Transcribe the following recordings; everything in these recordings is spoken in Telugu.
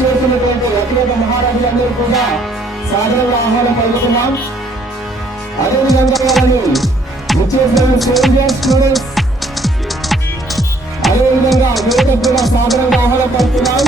చేసినటువంటి వ్యక్తిగత మహారాజులందరూ కూడా సాధారణ ఆహ్వానం పలుకుతున్నాం. అదేవిధంగా వాళ్ళని విచ్చేసిన స్టూడెంట్స్ అదేవిధంగా యువతకు కూడా సాధారణంగా ఆహ్వానం పలుకుతున్నాం.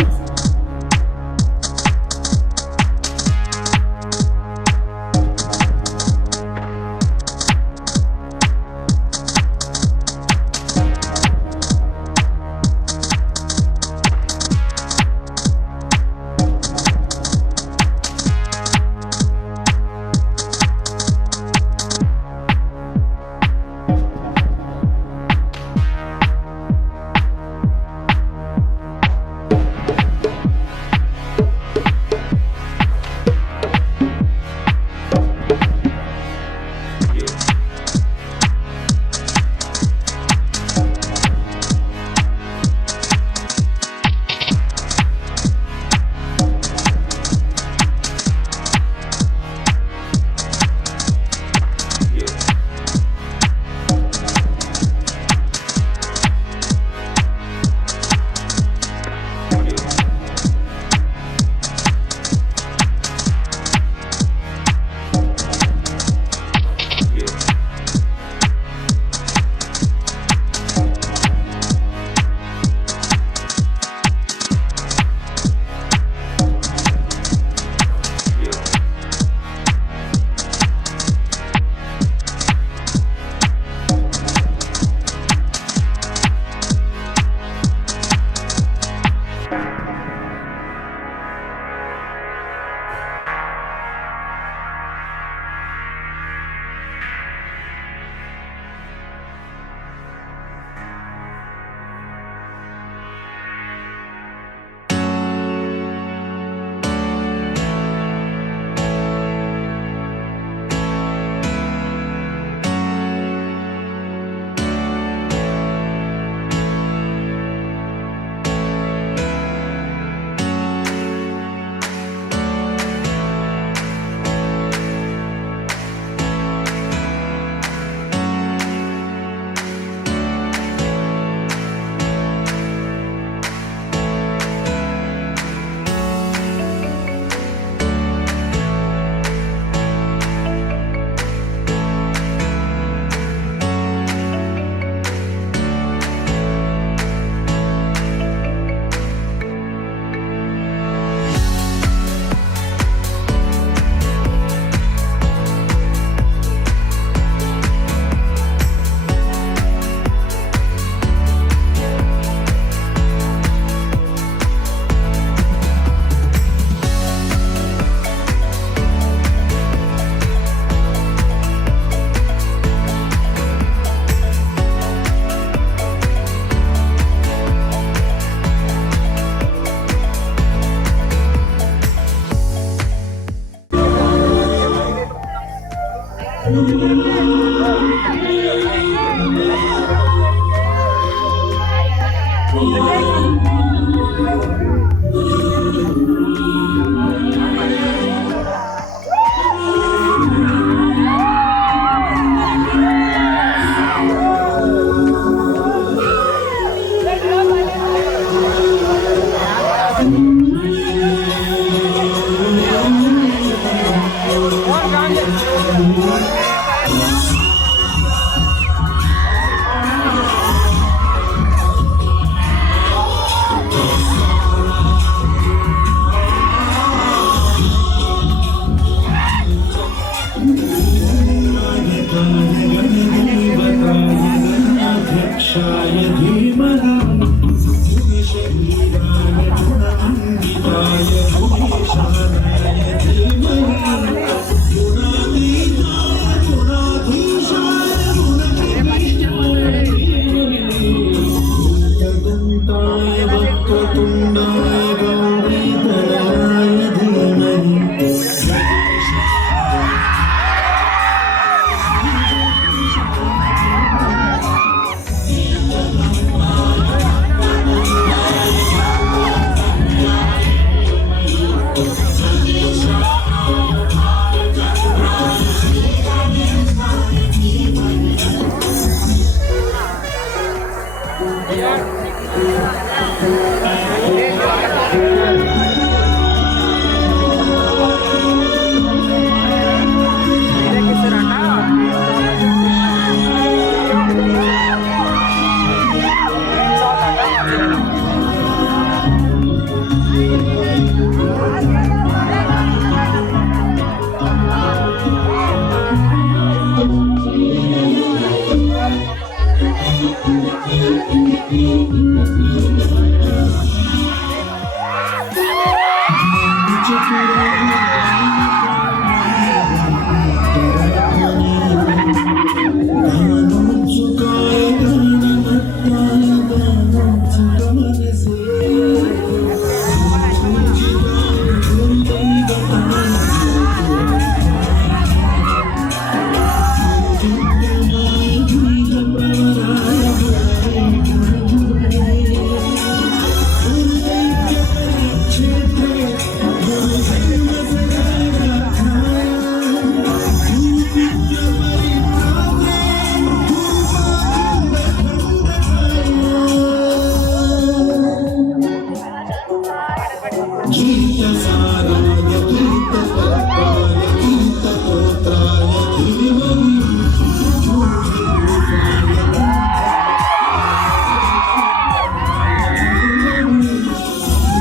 गीतसाराय गीततत्त्वाय गीतस्तोत्राय धीमहि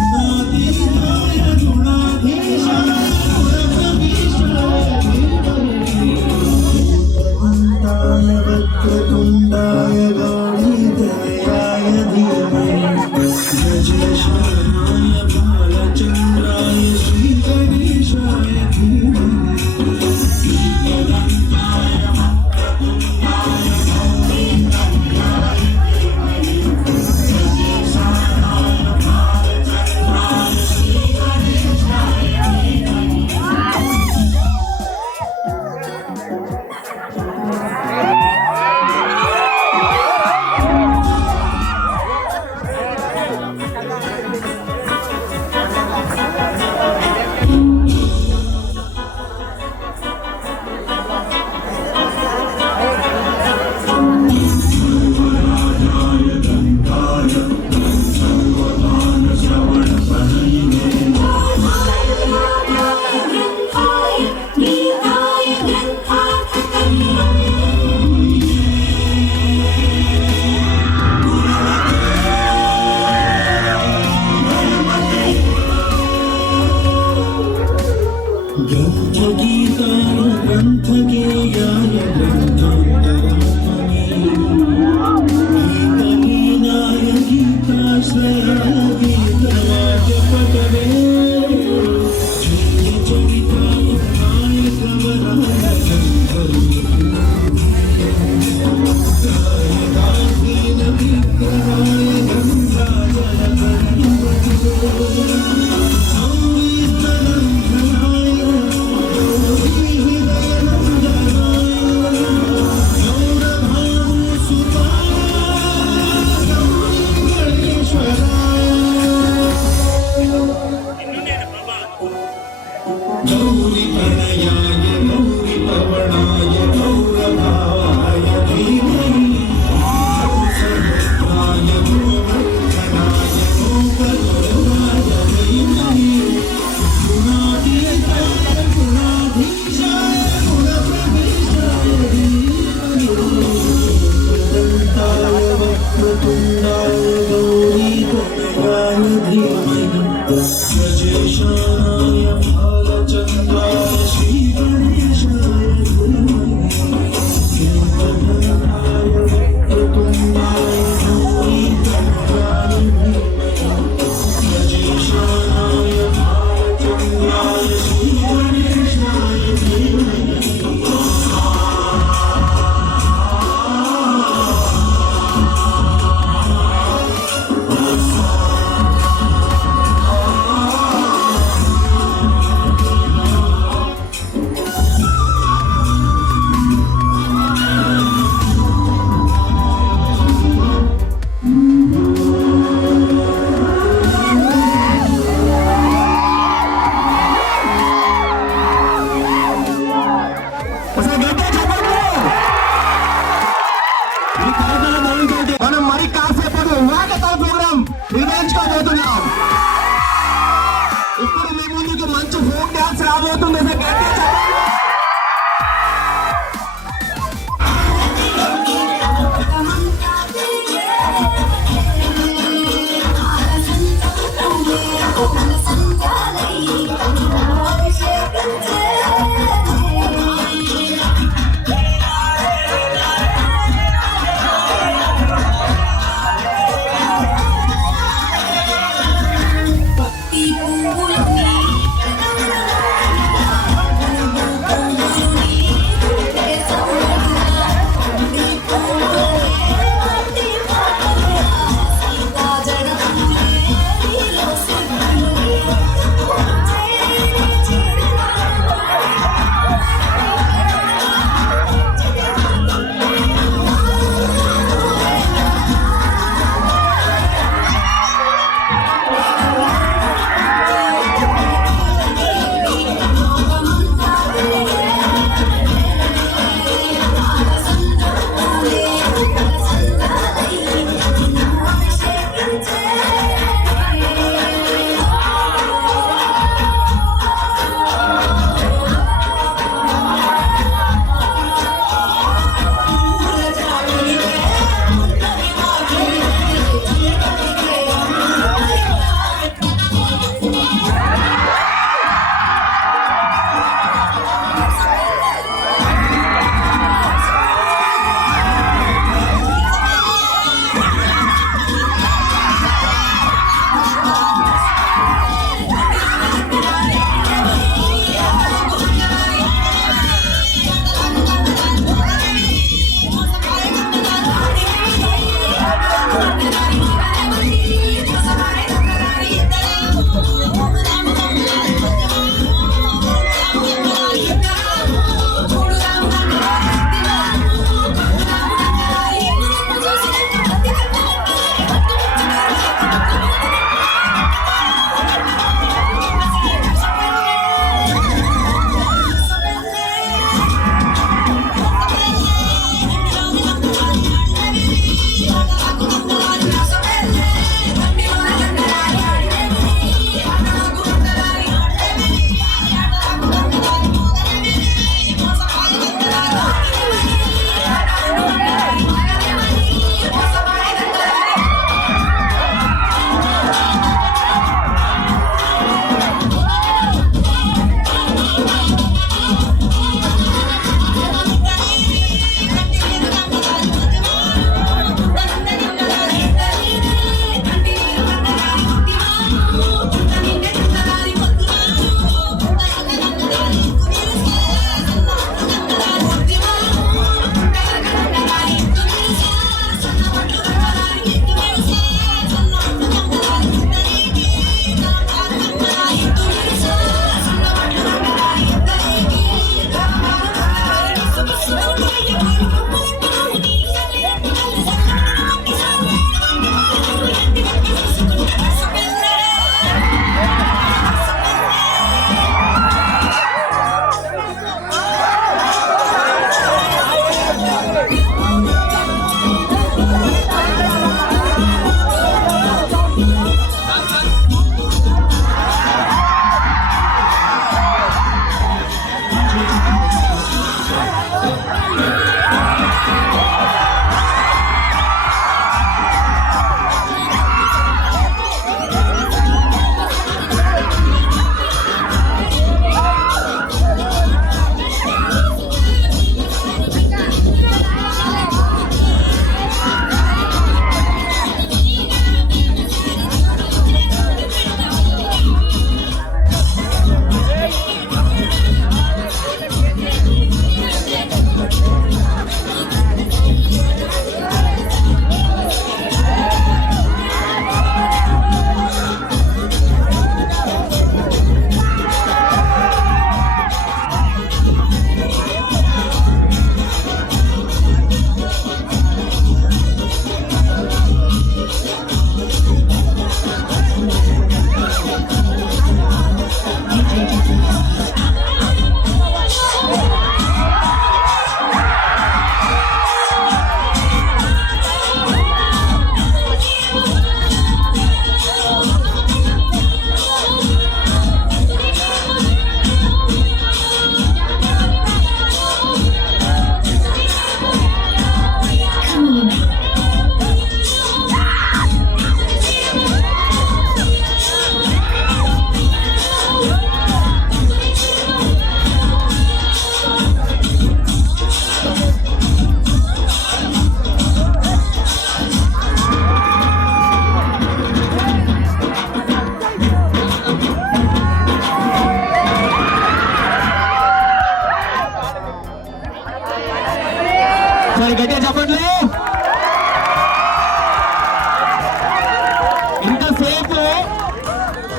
गुणातीताय गुणाधीशाय गुणप्रविशाय धीमहि वक्रतुण्डाय गौरीतनयाय धीमहि गजेशानाय भालचन्द्राय श्रीगणेशाय धीमहि ग्रन्थगीताय ग्रन्थगेयाय ग्रन्थोत्तरात्मने गीतहीनाय गीताश्रयाय गीतवाक्यपटवे चरिताय नायकवराय गायकाधीन विग्रहाय गौरी प्रणयाय गौरी पवनाय गौरभावाय धीमहि सहस्राय गोवर्धनाय गोपगोपाय धीमहि गुणातीताय गुणाधीशाय गुणप्रविशाय धीमहि दन्ताय वक्रतुण्डाय गौरीतनयाय धीमहि गजेशानाय चन्द्राय श्रीगणेशाय गीतधराय वक्रतुण्डाय गौरीतनयाय धीमहि गजेशानाय भालचन्द्राय श्रीगणेशाय धीमहि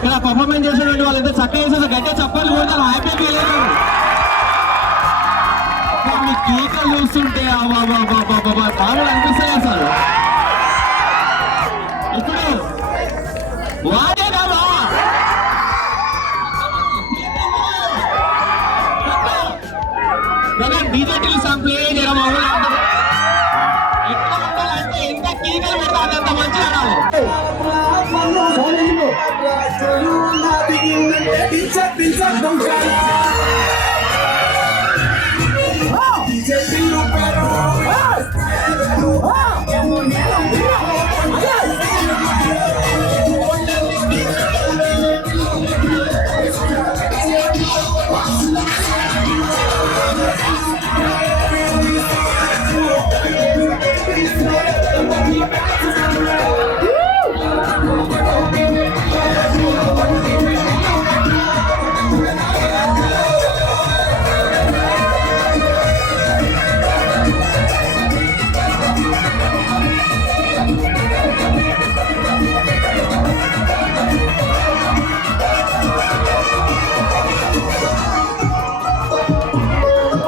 ఇక్కడ పర్ఫార్మెన్స్ చేసినటువంటి వాళ్ళు ఎంత చక్కగా చేసిన గట్టిగా చెప్పాలి పోతారు హ్యాపీ ఫీల్ అయ్యారు మీ కేకలు చూస్తుంటే మామూలు అనిపిస్తాయి అసలు ఇప్పుడు వాడే కావా డీజే సాంగ్ ప్లే చేయడం మామూలు ఎట్లా ఉండాలంటే ఎంత కేకలు పెడతారు అంత మంచిగా ఆడాలి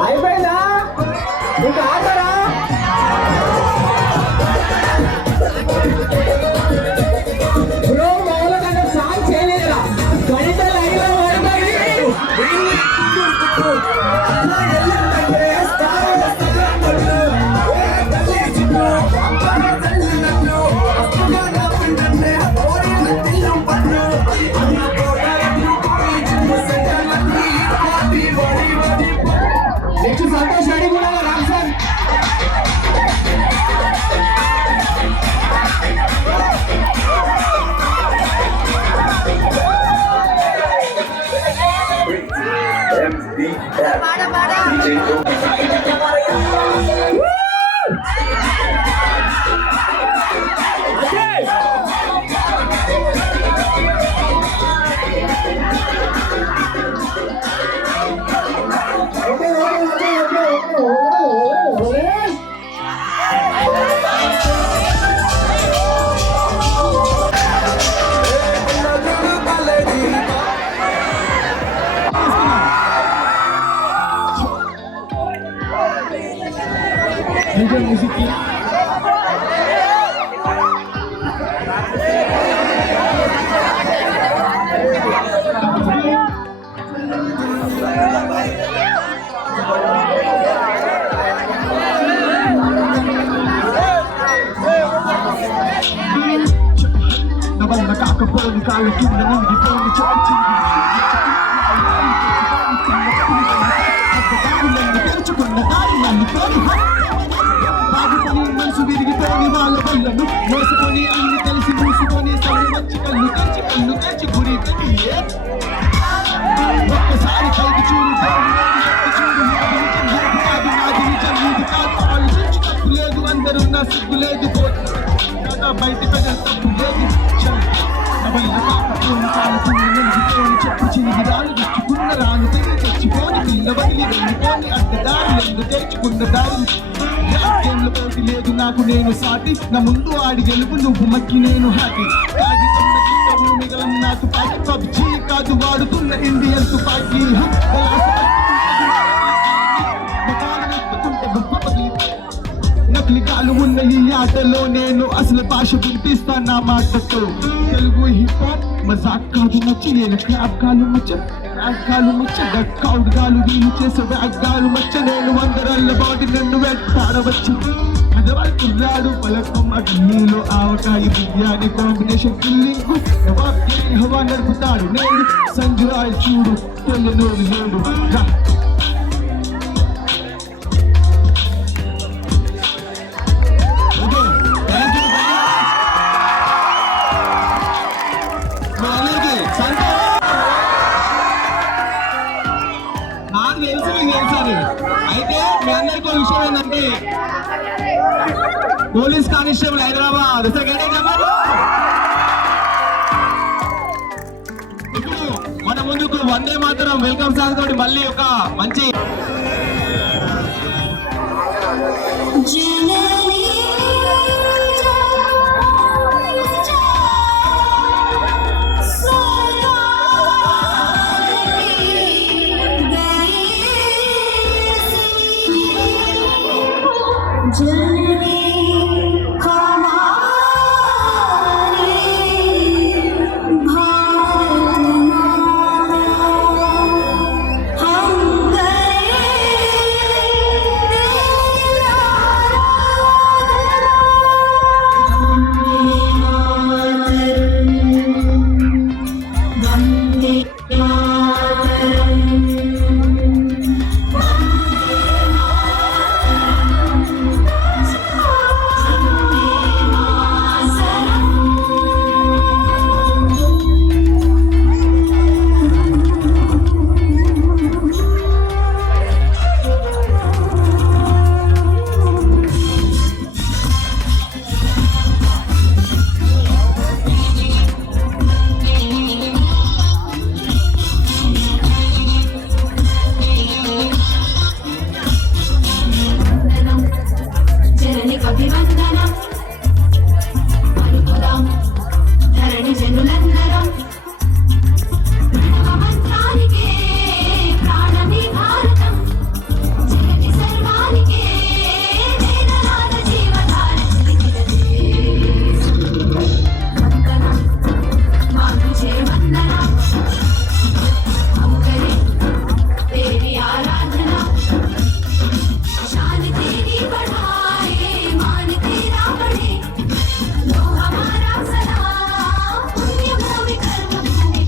అయిపోయిందా నీకు ఆటరా బ్రో మామూలు కంటే సాంగ్ చేయలేదురా గణిత లైన్లో నెక్స్ట్ సంతోష్ రెడ్డి కూడా రామ్సన్ కాకపోని కాళ్ళ కింద నుండిపోని చోచి తెరుచుకున్న దారి నన్నుకొని బాగుపని మనసు విరిగిపోని వాళ్ళ వల్లను మోసుకొని అన్ని కలిసి మూసుకొని సరి మంచి కళ్ళు తెచ్చి గురి ఒక్కసారి పైకి చూడు తప్పు లేదు అందరూ నా సిగ్గు లేదు బయట తప్పు లేదు చెప్పు చిరిగిరాలు తెచ్చుకున్న రాను తెచ్చిపోని పిల్ల వదిలి వెళ్ళిపోని అడ్డదారులు తెచ్చుకున్న దారి గేమ్ల పోటీ లేదు నాకు నేను సాటి నా ముందు ఆడి గెలుపు నువ్వు మక్కి నేను హ్యాపీ మిగలం నాకు పాటి పబ్జీ కాదు వాడుతున్న ఇండియన్ తుపాకీ నకిలికాలు ఉన్న ఈ ఆటలో నేను అసలు భాష వినిపిస్తా నా మాటతో తెలుగు హిప్ హాప్ మజాక్ కాదు మచ్చి నేను క్లాప్ కాలు మచ్చ డక్అవుట్ గాలు వీలు చేసే వ్యాగ్గాలు మచ్చ నేను వందరల్ల బాడీ నన్ను వెంటాడవచ్చు కుర్రాడు పలకం అగ్నిలో ఆవకాయ బిర్యానీ కాంబినేషన్ ఫిల్లింగ్ హవా నడుపుతాడు నేను సంజురాయ్ చూడు తెల్లనోడు నేడు నాకు తెలుసు మీకు తెలుసని అయితే మీ అందరికీ విషయం ఏంటంటే పోలీస్ కానిస్టేబుల్ హైదరాబాద్ ఇప్పుడు మన ముందుకు వందే మాతరం వెల్కమ్ సాంగ్ తోటి మళ్ళీ ఒక మంచి जननी జననికి అభివందనం పలుకుదాం ధరణి జనులందరం ప్రణవ మంత్రానికే ప్రాణమి భారతం జగతి సర్వానికే వేదనాద జీవధార వందనం మాతృజే వందనం అముకరే దేవి ఆరాధన शान तेरी बढ़ाए मान तेरा बढ़े लो हमारा सलाम पुण्य भूमि कर्म भूमि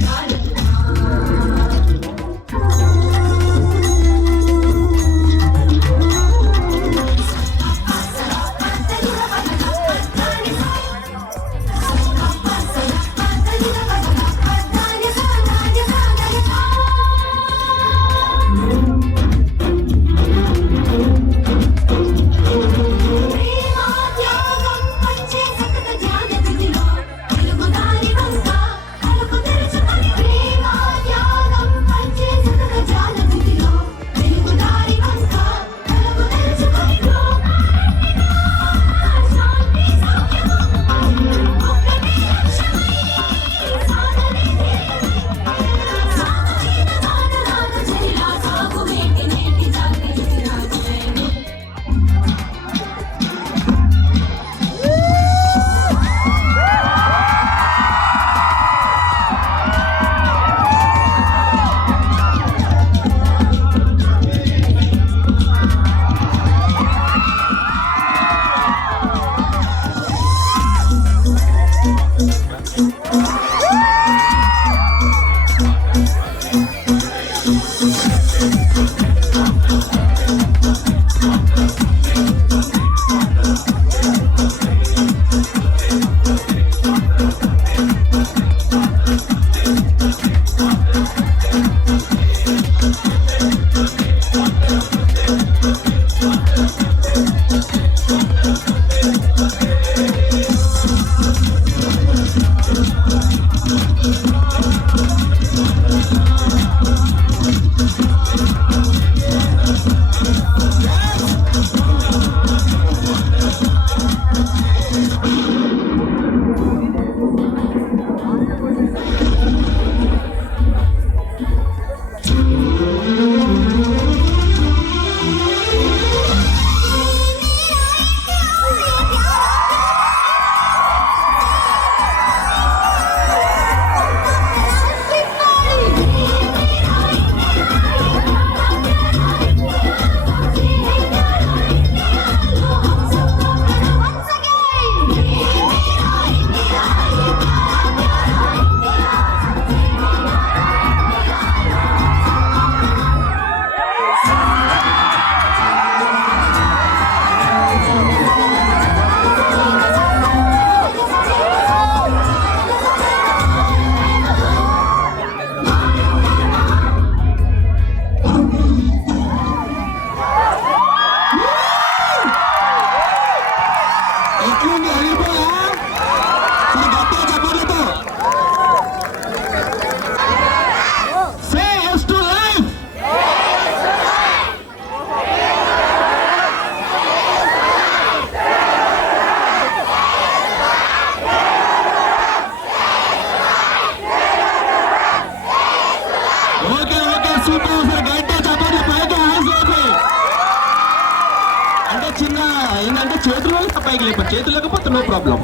చేతుల్లో పైకి లేప చేతులు లేకపోతే నో ప్రాబ్లం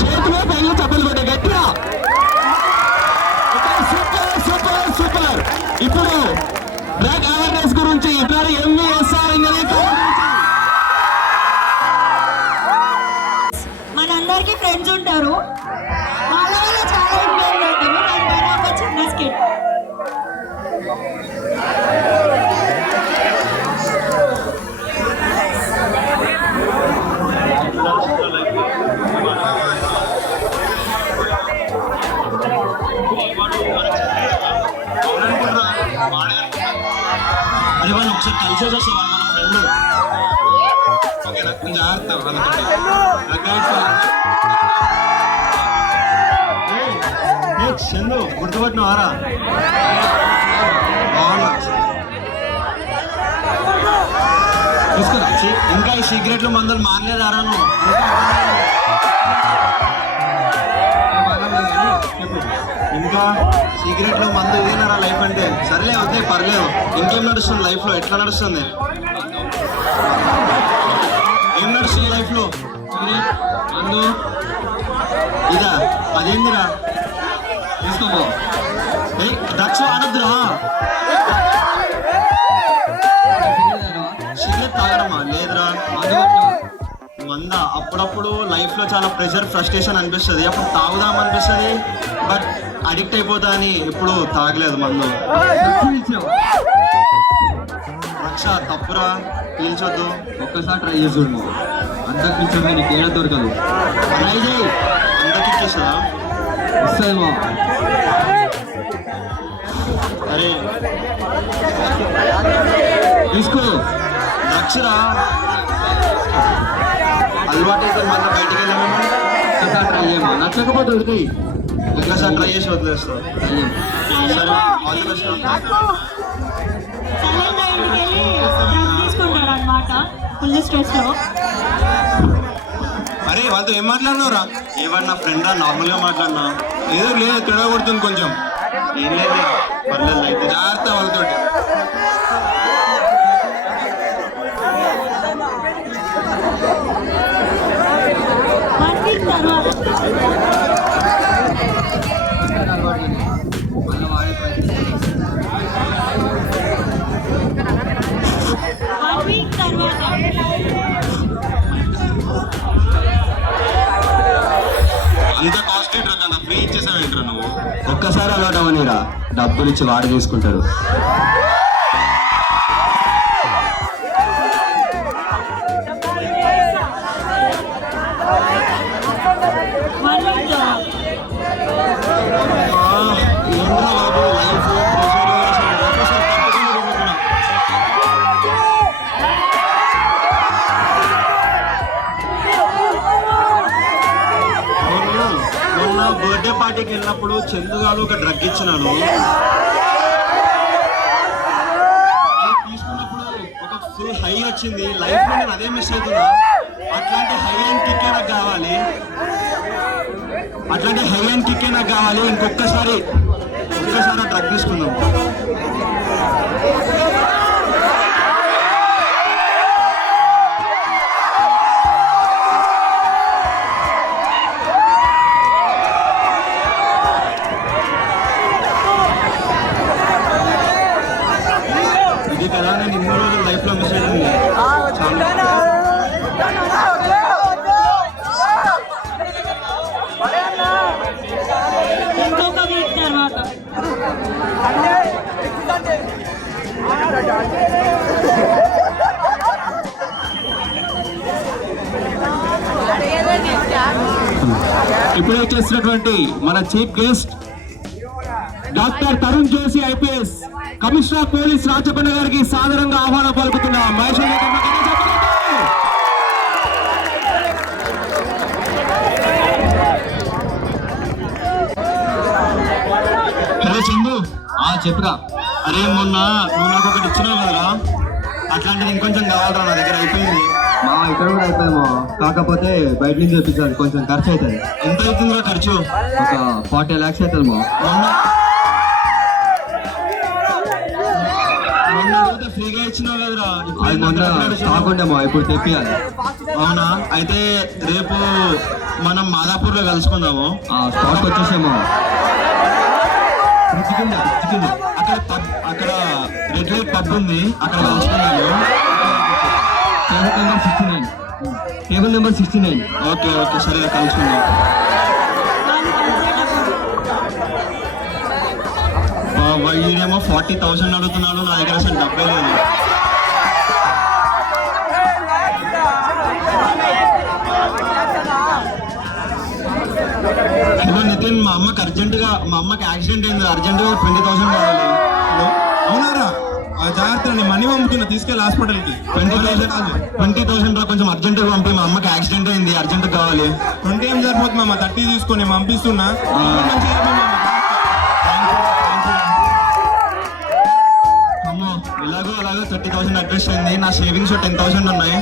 చేతుల్లో పైకి చప్పలు కొట్టే గట్టిగా సూపర్ సూపర్ సూపర్ ఇప్పుడు డ్రగ్ అవేర్నెస్ గురించి ఇప్పుడు ఎంవీఎస్ఆర్ మనందరికీ ఫ్రెండ్స్ ఉంటారు వాళ్ళ వల్ల చాలా ఇబ్బంది పడతాము దానిపైన ఒక చిన్న స్కిట్ ఒకసారి కలిసేసి వస్తావా మన ఫ్రెండ్? ఓకేనా? కొంచెం జాగ్రత్త వాళ్ళతోటి. చందు గుర్తుపట్టినవారా? బాగున్నా. తీసుకురా. ఇంకా ఈ సిగరెట్లు మందులు మానలేదారా నువ్వు? ఇంకా సిగరెట్లు మందు ఇదేనారా లైఫ్ అంటే? సర్లే వద్దే పర్లేదు. ఇంకేం నడుస్తుంది లైఫ్లో? ఎట్లా నడుస్తుంది? ఏం నడుస్తుంది లైఫ్లో? మందు ఇదా? అదేందిరా? తీసుకోబో. ఏ డ్రగ్స్ అనద్దురా. సిగరెట్ తాగడమా? లేదురా. మంద అప్పుడప్పుడు లైఫ్లో చాలా ప్రెషర్ ఫ్రస్ట్రేషన్ అనిపిస్తుంది, అప్పుడు తాగుదాం అనిపిస్తుంది, బట్ అడిక్ట్ అయిపోతా అని ఎప్పుడు తాగలేదు మందు. రక్ష తప్పురా, పీల్చొద్దు. ఒక్కసారి ట్రై చేసి చూడు. అంతకు పిలిచే నీకు ఏడా దొరకదు. ట్రై చేయి. అంతకి ఇచ్చేస్తుందా? వస్తుందేమో. అరే తీసుకో. రక్షరా అలవాటు అయితే మళ్ళీ బయటికి వెళ్ళాము. ఒక్కసారి ట్రై చేయమా. నచ్చకపోతే వదిలేయి. ఒక్కసారి ట్రై చేసి వదిలేస్తాం. ట్రై చేయి. సరే ఆల్ ది బెస్ట్. సడన్గా ఇంటికి వెళ్ళి తీసుకుంటాడు అనమాట ఫుల్ స్ట్రెస్లో. అరే వాళ్ళతో ఏం మాట్లాడినావురా? ఏమన్నా ఫ్రెండా? నార్మల్గా మాట్లాడినా. ఏదో లేదు తేడా కొడుతుంది కొంచెం. ఏం లేదు పర్లేదు అయితే జాగ్రత్త వాళ్ళతోటి. వన్ వీక్ తర్వాత అంత కాస్ట్లీ డ్రగ్ అంత ఫ్రీ ఇచ్చేసావు ఏంట్రా నువ్వు? ఒక్కసారి అలవాటు అవనిరా, డబ్బులు ఇచ్చి వాడు తీసుకుంటారు. వన్ వీక్ ఏంట్రా బాబు లైఫ్ ప్రెషర్ ఒక్కసారి తప్పకుండా తిరుగుతున్నా. మొన్న బర్త్డే పార్టీకి వెళ్ళినప్పుడు చందుగాడు ఒక డ్రగ్ ఇచ్చినాను. అది తీసుకున్నప్పుడు ఒక ఫుల్ హై వచ్చింది. లైఫ్ లో నేను అదే మిస్ అవుతున్నా. అట్లాంటి హై అండ్ కిక్కే నాకు కావాలి. అట్లాంటి హై అండ్ కిక్కే నాకు కావాలి. ఒక్కసారి ఆ డ్రగ్ తీసుకుందాం. ఇది కదా నేను ఇన్ని రోజులు లైఫ్లో మిస్ అవుతుంది. ఇంకొక వీక్ తర్వాత ఇప్పుడు వచ్చేసినటువంటి మన chief guest doctor Tarun Joshi IPS commissioner police Rachakonda గారికి సాదరంగా ఆహ్వానం పలుకుతున్నాం. మహేష్ హలో చందు. చెప్పురా. అరే మొన్న నువ్వు నాకు ఒకటి ఇచ్చినావు కదరా, అట్లాంటిది ఇంకొంచెం కావాలరా, నా దగ్గర అయిపోయింది. మా ఇక్కడ కూడా అయిపోయామో, కాకపోతే బయట నుంచి తెప్పించాలి, కొంచెం ఖర్చు అవుతుంది. ఎంత అవుతుందిరా ఖర్చు? ఒక 40 lakhs అవుతుంది మా. మొన్న అడిగితే ఫ్రీగా ఇచ్చినావు కదరా, అది మొన్న కాకుండా ఇప్పుడు తెప్పియాలి. అవునా? అయితే రేపు మనం మాదాపూర్లో కలుసుకుందాము. స్పాట్కి వచ్చేసామో. అక్కడ రెడ్ లైట్ పబ్ ఉంది, అక్కడ కలుసుకున్నాము. Table number 69. ఓకే ఓకే సరే కలుసుకుందాం. ఈడేమో 40,000 అడుగుతున్నాడు, నా దగ్గర అసలు డబ్బే లేదు. హలో నితిన్, మా అమ్మకి యాక్సిడెంట్ అయింది, అర్జెంటుగా 20,000 కావాలి. అవునారా? జాగ్రత్త నీ మనీ పంపుతున్నా తీసుకెళ్ళి హాస్పిటల్కి 20,000 కొంచెం అర్జెంట్ పంపి, మా అమ్మకి యాక్సిడెంట్ అయింది, అర్జెంట్ కావాలి. 20 ఏం సరిపోతుంది మామ, 30 తీసుకొని నేను పంపిస్తున్నా. మంచిగా చెప్పు మామ. అమ్మో ఇలాగో 30,000 అడ్జస్ట్ అయింది. నా సేవింగ్స్ 10,000 ఉన్నాయి,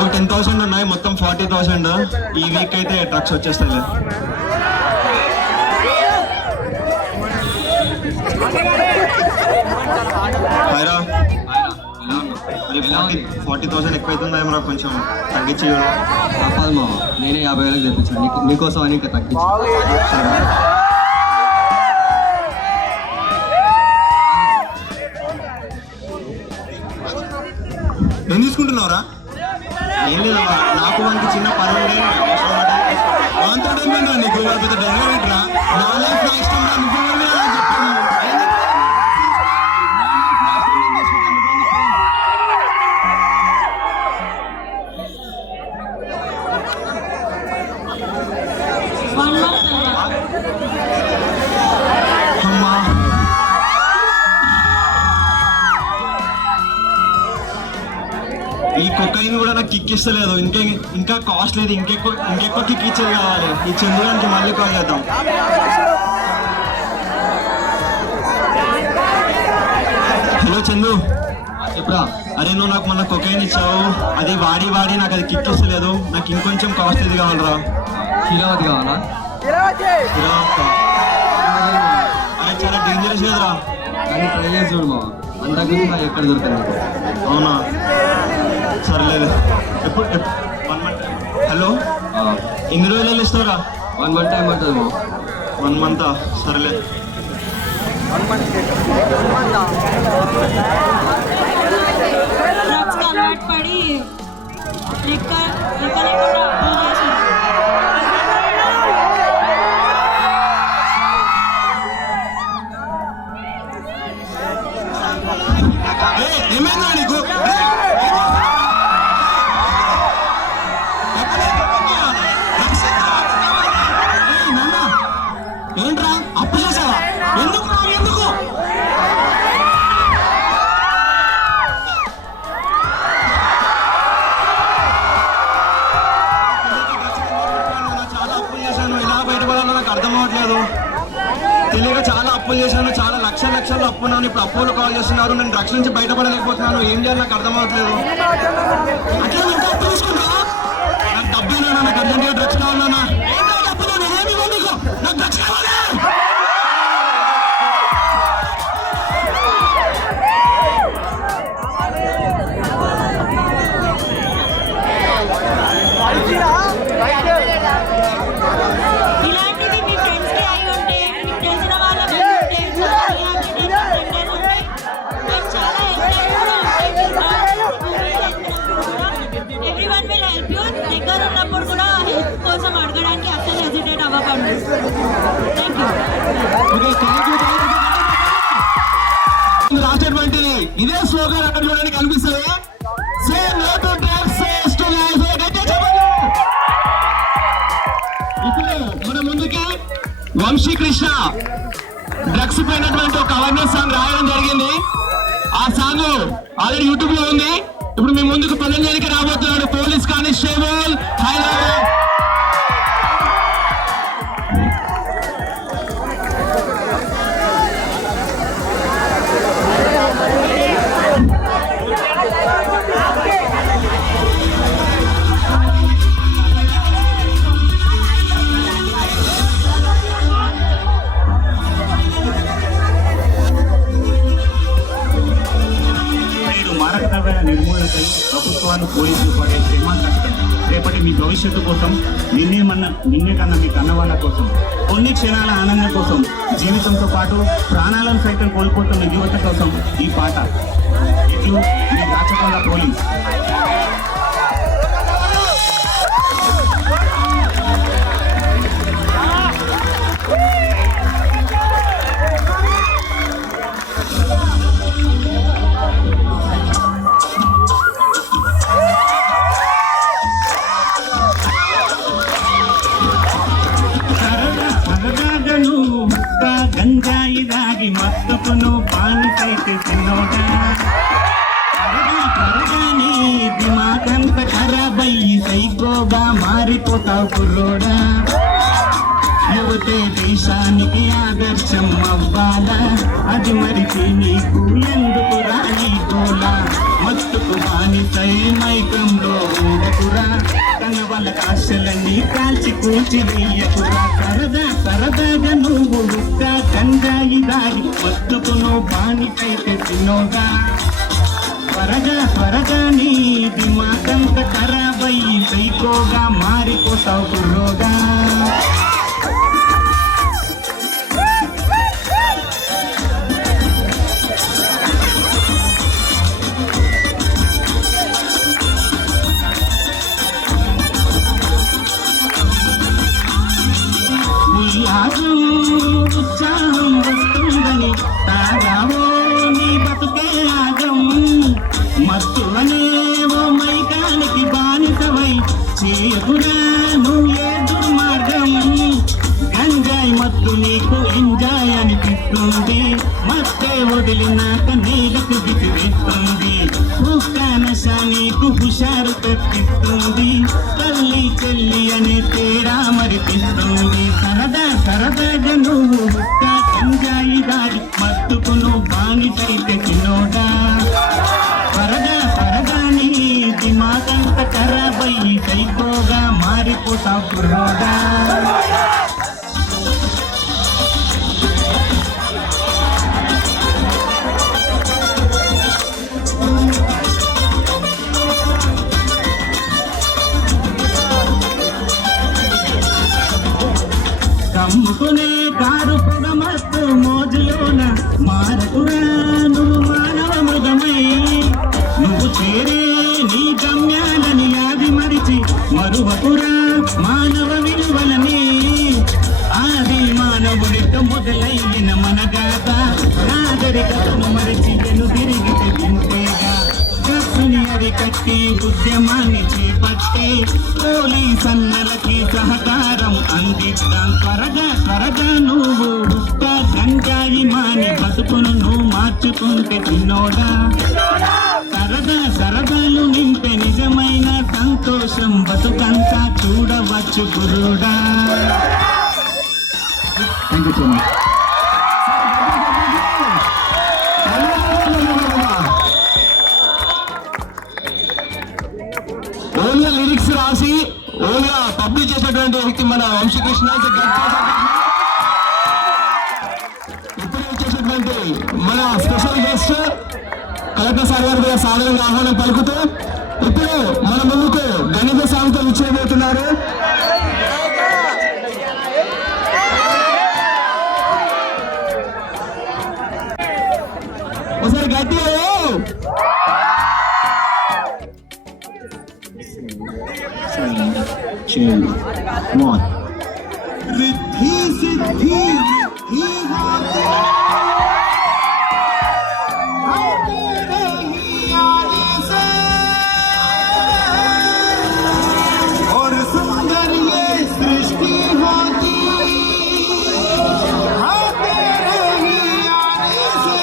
ఒక 10,000 ఉన్నాయి, మొత్తం 40,000. ఈ వీక్ అయితే డ్రగ్స్ వచ్చేస్తాయి. హైరా 40,000 ఎక్కువైతుందా ఏమరా, కొంచెం తగ్గించి తప్పదు మామ, నేనే 50,000 తెప్పించాను నీకోసం అని ఇంకా తగ్గించాను. ఏం తీసుకుంటున్నావురా? ఏం లేదు, నాకు మనకి చిన్న పని ఉండే అంత డెలివరీ నీకు పెద్ద డెలివరీ రా. నా లైఫ్ నా ఇష్టం రా, నువ్వు వన్ మంత్ అమ్మా. ఈ కొకైన్ కూడా నాకు కిక్ ఇస్తలేదు, ఇంకా కాస్ట్ లేదు, ఇంకెక్కువ కిక్ ఇచ్చేది కావాలి. ఈ చంద్రుడానికి మళ్ళీ కాల్ చేద్దాం. హలో చందు, చెప్పురా. అరే నువ్వు నాకు మొన్న కొకైన్ ఇచ్చావు, అది వాడి నాకు అది కిక్ ఇస్తలేదు, నాకు ఇంకొంచెం కాస్ట్ ఇది కావాలరా. శీలావతి కావాలా? అరే చాలా డేంజరస్ కదరా. కానీ ట్రై చేసి చూడు మామ, అంతకు నాకు ఎక్కడ దొరకదు. అవునా, సర్లేదు. ఎప్పుడు 1 month? హలో, ఎన్ని రోజులు ఇస్తావురా? 1 month టైం పడుతుంది మామ. 1 month? సర్లే. డ్రగ్స్ కి అలవాటు పడి లెక్క లేకుండా అప్పులు చేసి ఏమైందా నీకు? ఏంట్రా అప్పు చేసావా? ఎందుకు? చాలా అప్పులు చేశాను, ఎలా బయటపడాలో నాకు అర్థం అవ్వట్లేదు. తెలియక చాలా అప్పులు చేశాను, చాలా లక్షలు అప్పున్నాను. ఇప్పుడు అప్పులు కాల్ చేస్తున్నారు, నేను డ్రగ్స్ నుంచి బయటపడలేకపోతున్నాను. ఏం చేయాలి నాకు అర్థం అవ్వట్లేదు. అట్లా ఇంకా అప్పు తీసుకుంటా? నాకు డబ్బు నాకు అర్జెంట్గా డ్రగ్స్ కావాలన్నా. నాకు డ్రగ్స్ కావాలి. ఇలాంటిది మీ ఫ్రెండ్స్ కి అయి ఉంటే, మీకు తెలిసిన వాళ్ళకి అయి ఉంటే, చాలా ఎవ్రీవన్ విల్ హెల్ప్ యూ. దగ్గర ఉన్నప్పుడు కూడా హెల్ప్ కోసం అడగడానికి అస్సలు హెసిటేట్ అవ్వకండి. Thank you. రాసేటువంటి ఇదే స్లోగన్ అక్కడ చూడడానికి కనిపిస్తుంది. Say no to drugs, say yes to life. ఇప్పుడు మన ముందుకి వంశీకృష్ణ డ్రగ్స్ పైనటువంటి ఒక అవేర్నెస్ సాంగ్ రాయడం జరిగింది. ఆ సాంగ్ ఆల్రెడీ యూట్యూబ్ లో ఉంది. ఇప్పుడు మీ ముందుకు పదవికి రాబోతున్నాడు పోలీస్ కానిస్టేబుల్ హైదరాబాద్. మారకద్రవ్య నిర్మూలనకై ప్రభుత్వాలు పోలీసులు పడే శ్రమ కష్టం రేపటి మీ భవిష్యత్తు కోసం, నిన్నే కన్నా మీ కన్నవాళ్ళ కోసం, కొన్ని క్షణాల ఆనందం కోసం, జీవితంతో పాటు ప్రాణాలను సైతం కోల్పోతున్న యువత కోసం ఈ పాట. ఇట్లు మీ రాచకొండ పోలీస్. గంజాయి దాగి మత్తుకును పాలు చేసి తిన్నోట మారిపోతావు కుర్రోడా. యువతే దేశానికి ఆదర్శం అవ్వాలా, అది మరిచి నీకు ఎందుకు రాని గోలా. మత్తుకు బానిసై మైకంలో ఊడకురా, తన వాళ్ళ ఆశలన్నీ కాల్చి కూల్చి వెయ్యకురా. సరదాగా నువ్వు ఉక్క గంజాయి దారి మత్తుకు నువ్వు బానిసైతే తిన్నోగా. త్వరగా నీ దిమాగంత ఖరాబయ్యి సైకోగా మారిపోతావు కుర్రోగా. ఉత్సాహం వస్తుందని తాగావో నీ బతుకే ఆగం. మత్తు అనేవో మైకానికి బానిసవై చేయకురా నువ్వు ఏ దుర్మార్గం. గంజాయి మత్తు నీకు ఎంజాయ్ అనిపిస్తుంది, మత్తే వదిలినాక నీలకు విసిరిస్తుంది. కుక్క నశ నీకు హుషారు తెప్పిస్తుంది, తల్లి చెల్లి అనే తేడా మరిపిస్తుంది. సరదాగా నువ్వు ఉక్క గంజాయి దారి మత్తుకు నువ్వు బానిసైతే చిన్నోడా. త్వరగా నీ దిమాగంత ఖరాబయ్యి సైకోగా మారిపోతావు కుర్రోడా. కమ్ముకునే కారు పొగ మస్తు మోజులోన మారకురా నువ్వు మానవ మృగమై. నువ్వు చేరే నీ గమ్యాలని యాది మరిచి మరువకురా మానవ విలువలని. ఆది మానవుడితో మొదలైన మన గాథ నాగరికతను మరిచి తిరిగితే తింటేగా. కసుని అరికట్టి ఉద్యమాన్ని చేపట్టే పోలీసన్నలకి సహకారం అందిద్దాం. త్వరగా నువ్వు ఉక్క గంజాయి మాని బతుకును నువ్వు మార్చుకుంటే చిన్నోడా. సరదాలు నింపే నిజమైన సంతోషం బతుకంతా చూడవచ్చు గురుడా. Thank you so much. ఓన్గా లిరిక్స్ రాసి ఓన్గా పబ్లిష్ చేసినటువంటి వ్యక్తి మన వంశకృష్ణ. ఇప్పుడు వచ్చేసినటువంటి మన స్పెషల్ గెస్ట్ కలెక్టర్ సార్ గారు కూడా సాధారణంగా ఆహ్వానం పలుకుతూ ఇప్పుడు మన ముందుకు గణిత సాగుతో ఇచ్చేయబోతున్నారు. ఒకసారి గట్టిగా रिद्धि सिद्धि रिद्धि होती तेरे ही आने से, और सुंदर ये सृष्टि होती तेरे ही आने से।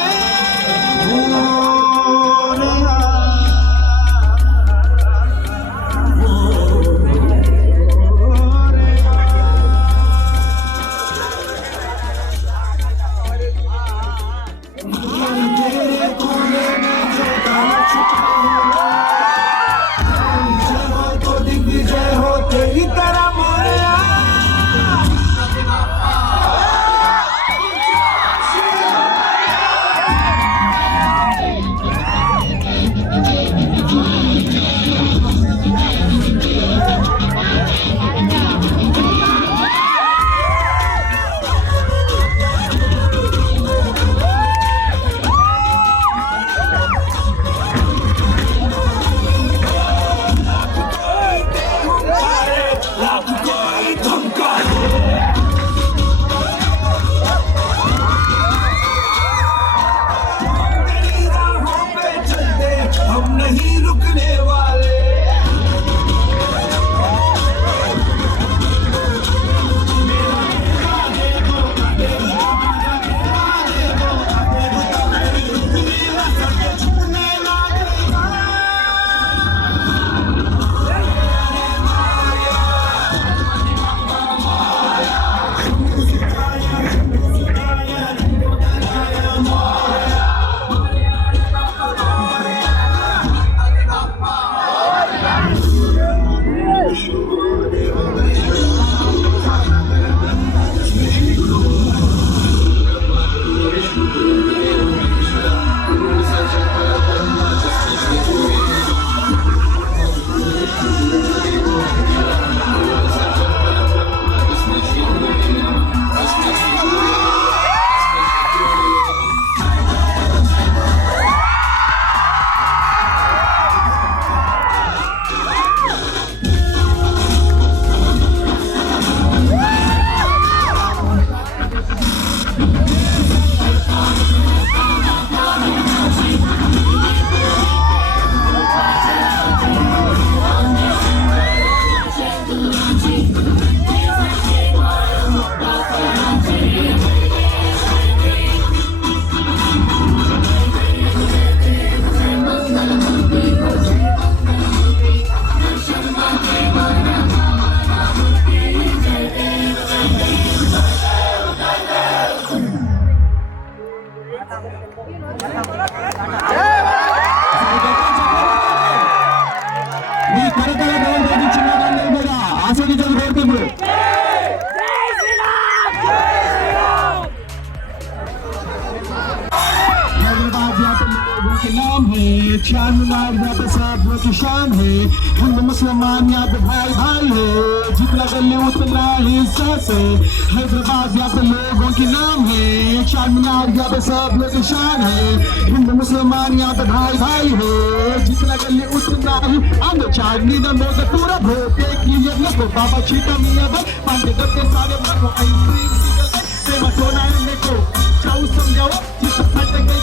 మీ కరతల గౌరవించిన వాళ్ళని కూడా ఆస్వాదించడం కోరుతుంది. नाम है चारमीनार यहाँ पे सब लोग की शान है, हिंदू मुसलमान यहाँ पे भाई भाई है, जितना गले उतना ही सस है। हैदराबाद यहाँ पे लोगों की नाम है, चारमीनार यहाँ पे सब लोग की शान है, हिंदू मुसलमान यहाँ पे भाई भाई है, जितना गले उतना ही अंदर चारनी न मोद पूरा भोटे की ये लोग बाबा चीता मियाँ भाई पांडे करके सारे मनो आइसक्रीम प्रेम सोना को चाऊ समझाओ जिस फट गई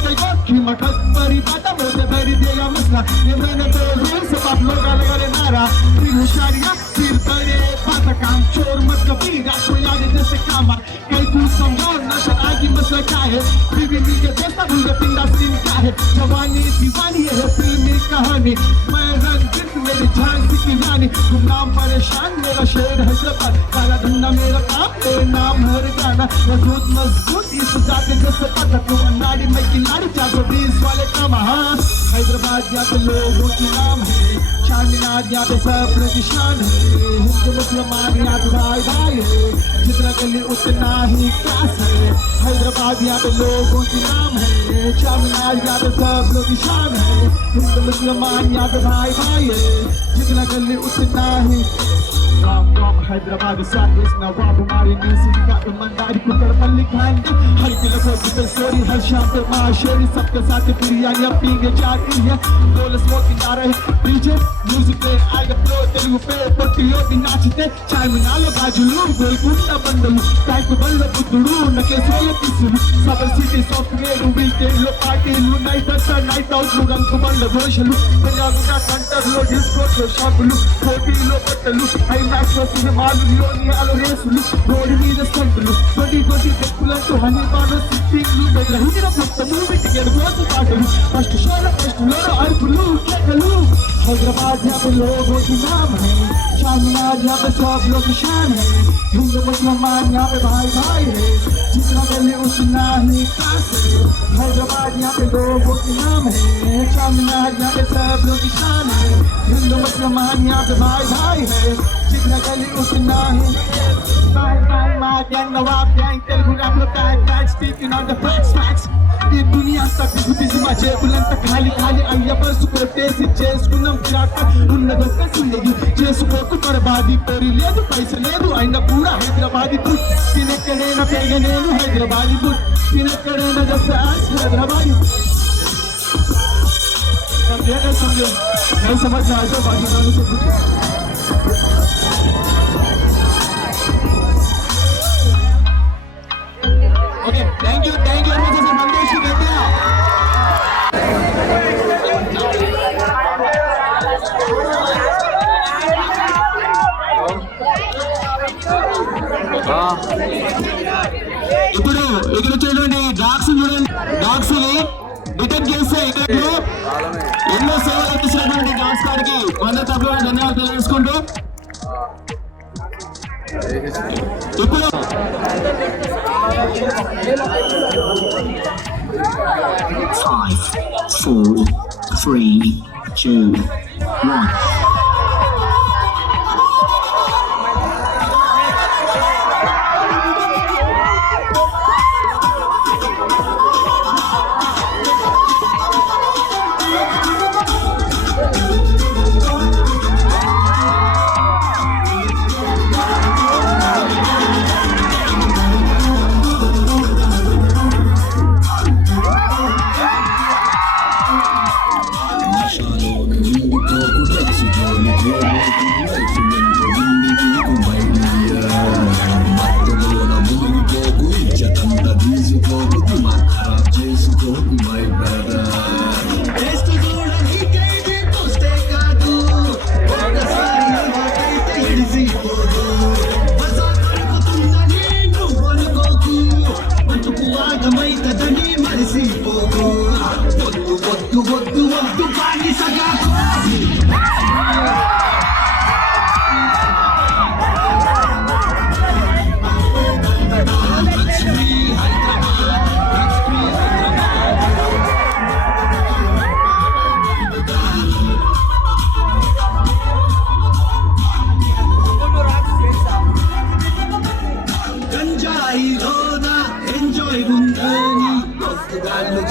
की मटक परी बाटा मोदे भरी देगा मसला ये मैंने तो रूल से आप लोग लगा रे नारा फिर होशियारियां फिर बड़े बात काम चोर मत कभी रात को याद जैसे काम कई तू समझो नशा आगे मसला क्या है बीवी मिल के दोस्ता भूल के पिंडा सीन क्या है जवानी दीवानी है फिल्मी कहानी मैं रंजित मेरी झांसी की रानी गुमनाम परेशान मेरा शेर हैदराबाद काला धंधा मेरा काम तेरे नाम हर गाना मजबूत मजबूत इस जाते जैसे पता तू नाड़ी में किनारी 420 वाले काम हाँ हैदराबाद यहाँ पे लोगों की नाम है चारमीनार यहाँ पे सब लोग की शान है हिंदू मुसलमान यहाँ पे भाई भाई है जितना गली उतना ही क्लास है हैदराबाद यहाँ पे लोगों की नाम है चारमीनार यहाँ पे सब लोग की शान है हिंदू मुसलमान यहाँ पे भाई भाई है जितना गली उतना ही राम राम हैदराबाद साइस नवाब हमारी नीसी का ईमानदारी को तड़पल्ली खाएंगे हर किलो को कितने स्टोरी हर शाम पे माशेरी सबके साथ बिरयानी पीएंगे चार इंडिया रोल स्मोकिंग आ रहे डीजे म्यूजिक पे आएगा फ्लो तेलुगु पे पट्टियों भी नाचते चाय मिनालो गाजुलू गोलकुंडा बंदलू टाइप बल्ल बुद्धुडू नकेसोलो किसुलू सबर सिटी सॉफ्टवेयर వీకెండ్ లో పార్టీలు నైట్ అంతా నైట్ అవుట్ లు రంగు బండ్ల దోషలు పంజాబుగా కంటర్లో డిస్కోట్లో షాపులు పోటీలో బట్టలు ఐమాక్స్ లో సినిమాలు యోనియాలో రేసులు రోడ్డు మీద స్టంటులు 2020 చెప్పులంటూ హనీ బాను సిట్టింగ్లు గ్రహించిన కొత్త మూవీ టికెట్ కోసం పాటలు ఫస్ట్ షోలో అరుపులు కేకలు हैदराबाद यहाँ पे लोगों की नाम है चारमीनार यहाँ पे सब लोग की शान है हिंदू मुसलमान यहाँ पे भाई भाई है जितना गली उतना ही क्लास है हैदराबाद यहाँ पे लोगों की नाम है चारमीनार यहाँ पे सब लोग की शान है हिंदू मुसलमान यहाँ पे भाई भाई है जितना गली उतना ही Bang bang my gang Nawab gang Telugu rapper tag speaking on the facts ఈ దునియా అంతా బిజీ మా జేబులంతా ఖాళీ ఖాళీ అయ్య బస్సు కొట్టేసి చేసుకున్నాం కిరాక ఉన్నదొక్క జిందగీ చేసుకోకు బర్బాది పేరు లేదు పైస లేదు అయినా కూడా హైదరాబాదీ ఫుడ్ తినెక్కడైనా పెరగలేను హైదరాబాదీ ఫుడ్ తినెక్కడైనా జస్ట్ హైదరాబాదీ समझो नहीं समझ में आए तो बाकी गानों से पूछो okay thank you very much sir Mandesh ji बेटा ఇప్పుడు ఇక్కడ చూడండి డాగ్స్ చూడండి డాగ్స్ డిటెక్ట్ చేస్తే ఇక్కడ ఎన్నో సేవలు అందించినటువంటి డాగ్స్ గారికి వంద తప్పులు ధన్యవాదాలు తెలియజేసుకుంటూ ఇప్పుడు 5, 4, 3, 2, 1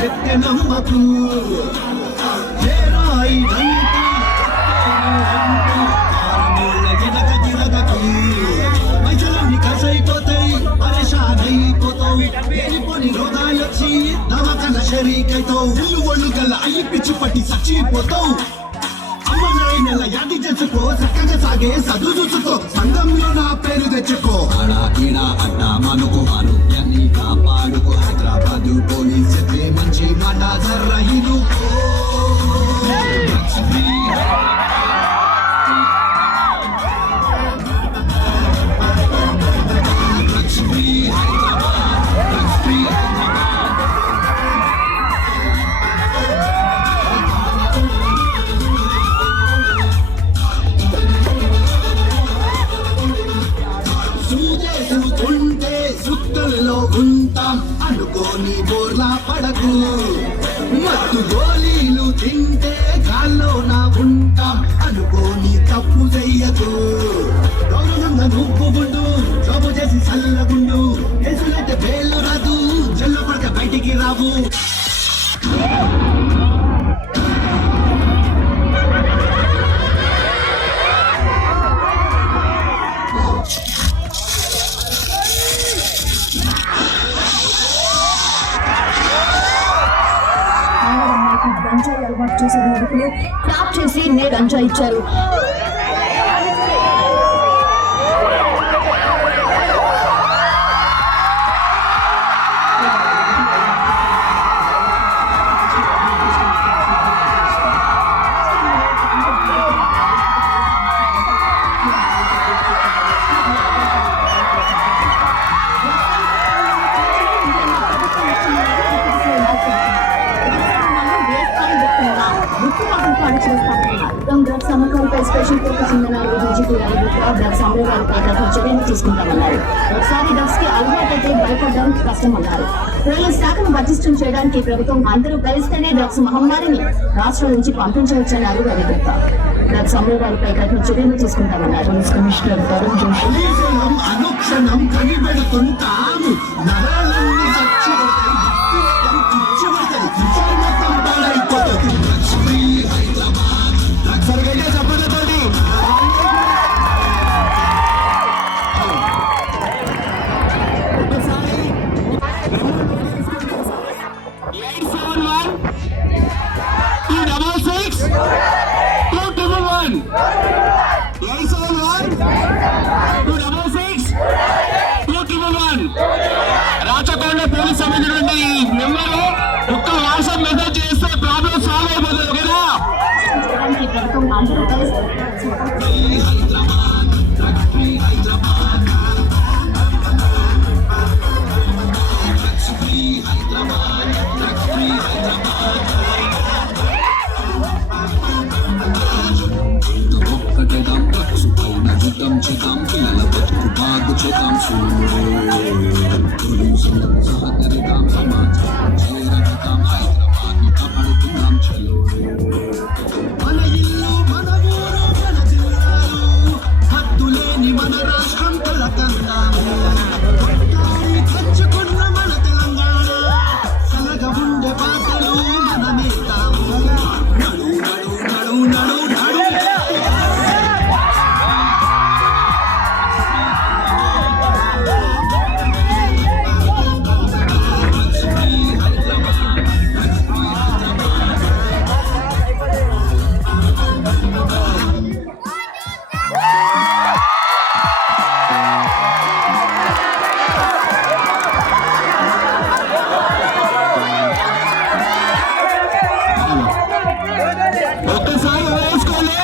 చెత్త నమ్మకు చేరాయి మనుషులని కసైపోతాయి పరేషాన్ అయిపోతావు వెళ్ళిపోని రోగాలు వచ్చి దవాఖాన షరీకైతావు ఒళ్ళు గల్ల అయ్యి పిచ్చి పట్టి చచ్చిపోతావు అమ్మనైన యాది చేసుకో చక్కగా సాగే చదువు చూసుకో సంఘంలో నా పేరు తెచ్చుకో ఆడా ఈడా అడ్డా మనకు ఆరోగ్యాన్ని కాపాడుకో హైదరాబాద్ పోలీస్ చెప్పే మంచి మాట జర్రహిను ఉంటే సుక్కల్లో ఉంటాం అనుకోని బోర్లా పడకు మత్తు గోళీలు తింటే గాల్లో నా ఉంటాం అనుకోని తప్పు చెయ్యకు గౌరవంగా నువ్వు గుండు జోబు చేసి చల్లగుండు ఎసులైతే పేర్లు రాదు చెల్ల పడక బయటికి రావు గంజాయి అలవాటు చేసే యువకులు ట్రాప్ చేసి నేడు గంజాయి ఇచ్చారు. డ్రగ్స్ అమ్మకాలపై స్పెషల్ ఫోకస్ ఉందన్న డీజీపీ డ్రగ్స్ అమ్మేవారిపై కఠిన చర్యలు తీసుకుంటామన్నారు. ఒకసారి డ్రగ్స్ కి అలవాటైతే భయపడడం కష్టమన్నారు. పోలీస్ శాఖను పటిష్టం చేయడానికి ప్రభుత్వం అందరూ కలిస్తేనే డ్రగ్స్ మహమ్మారిని రాష్ట్రం నుంచి పంపించవచ్చన్నారు రవిగుప్తా. డ్రగ్స్ అమ్మేవారిపై కఠిన చర్యలు తీసుకుంటామన్నారు. పోలీస్ కమిషనర్ తరుణ్ జోషి అనుక్షణం కనిపెడుతుంటాము నరాలన్నీ రాచకొండ పోలీస్ సమితి నుండి నెంబరు ఒక్క వాట్సాప్ మెసేజ్ చేస్తే ప్రాబ్లం సాల్వ్ అయిపోతుంది ఓకేనా. ప్రభుత్వం అందరూ కలిసి ఒక్కటేదాం ఖర్చు పైన యుద్ధం చేద్దాం పిల్లల బతుకు బాగు చేద్దాం సహకరిద్దాం సమాజం చేరగదాం హైదరాబాద్ కాపాడుకుందాం చలో మన ఇల్లు మన ఊరు మన జిల్లాలు హద్దులేని మన రాష్ట్రం కలకందాము తెచ్చుకున్న మన తెలంగాణ సలగా ఉండే పాటలు మనమేతాము నడు నడు నడు నడు నడు ఒక్కసారి వేసుకోలే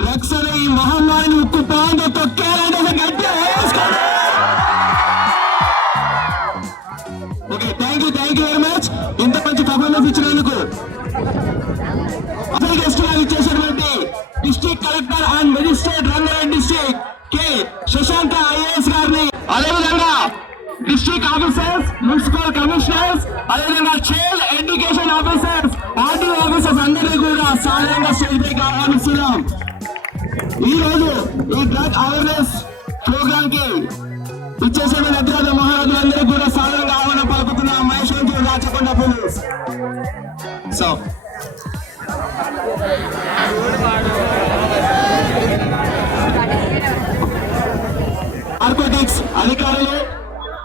డ్రగ్స్ అనే ఈ మహమ్మారిని ఉక్కు పాంతో తొక్కేయాలంటే గట్టి వేసుకోలే. Okay thank you very much ఇంత మంచి పర్ఫార్మెన్స్ ఇచ్చినందుకు. అసలు గెస్ట్ గా ఇచ్చేసినటువంటి district collector and magistrate Rangareddy district K Shashanka IAS గారిని అదేవిధంగా డిస్ట్రిక్ట్ ఆఫీసర్స్ మున్సిపల్ కమిషనర్స్ అదేవిధంగా child education officers RTO officers అందరినీ కూడా సాధారణంగా స్టేజ్ పైకి ఆహ్వానిస్తున్నాం. ఈ రోజు ఈ డ్రగ్ అవేర్నెస్ ప్రోగ్రామ్ కి ఇచ్చేసిన మహారాజులందరికీ కూడా సో నార్కోటిక్స్ అధికారులు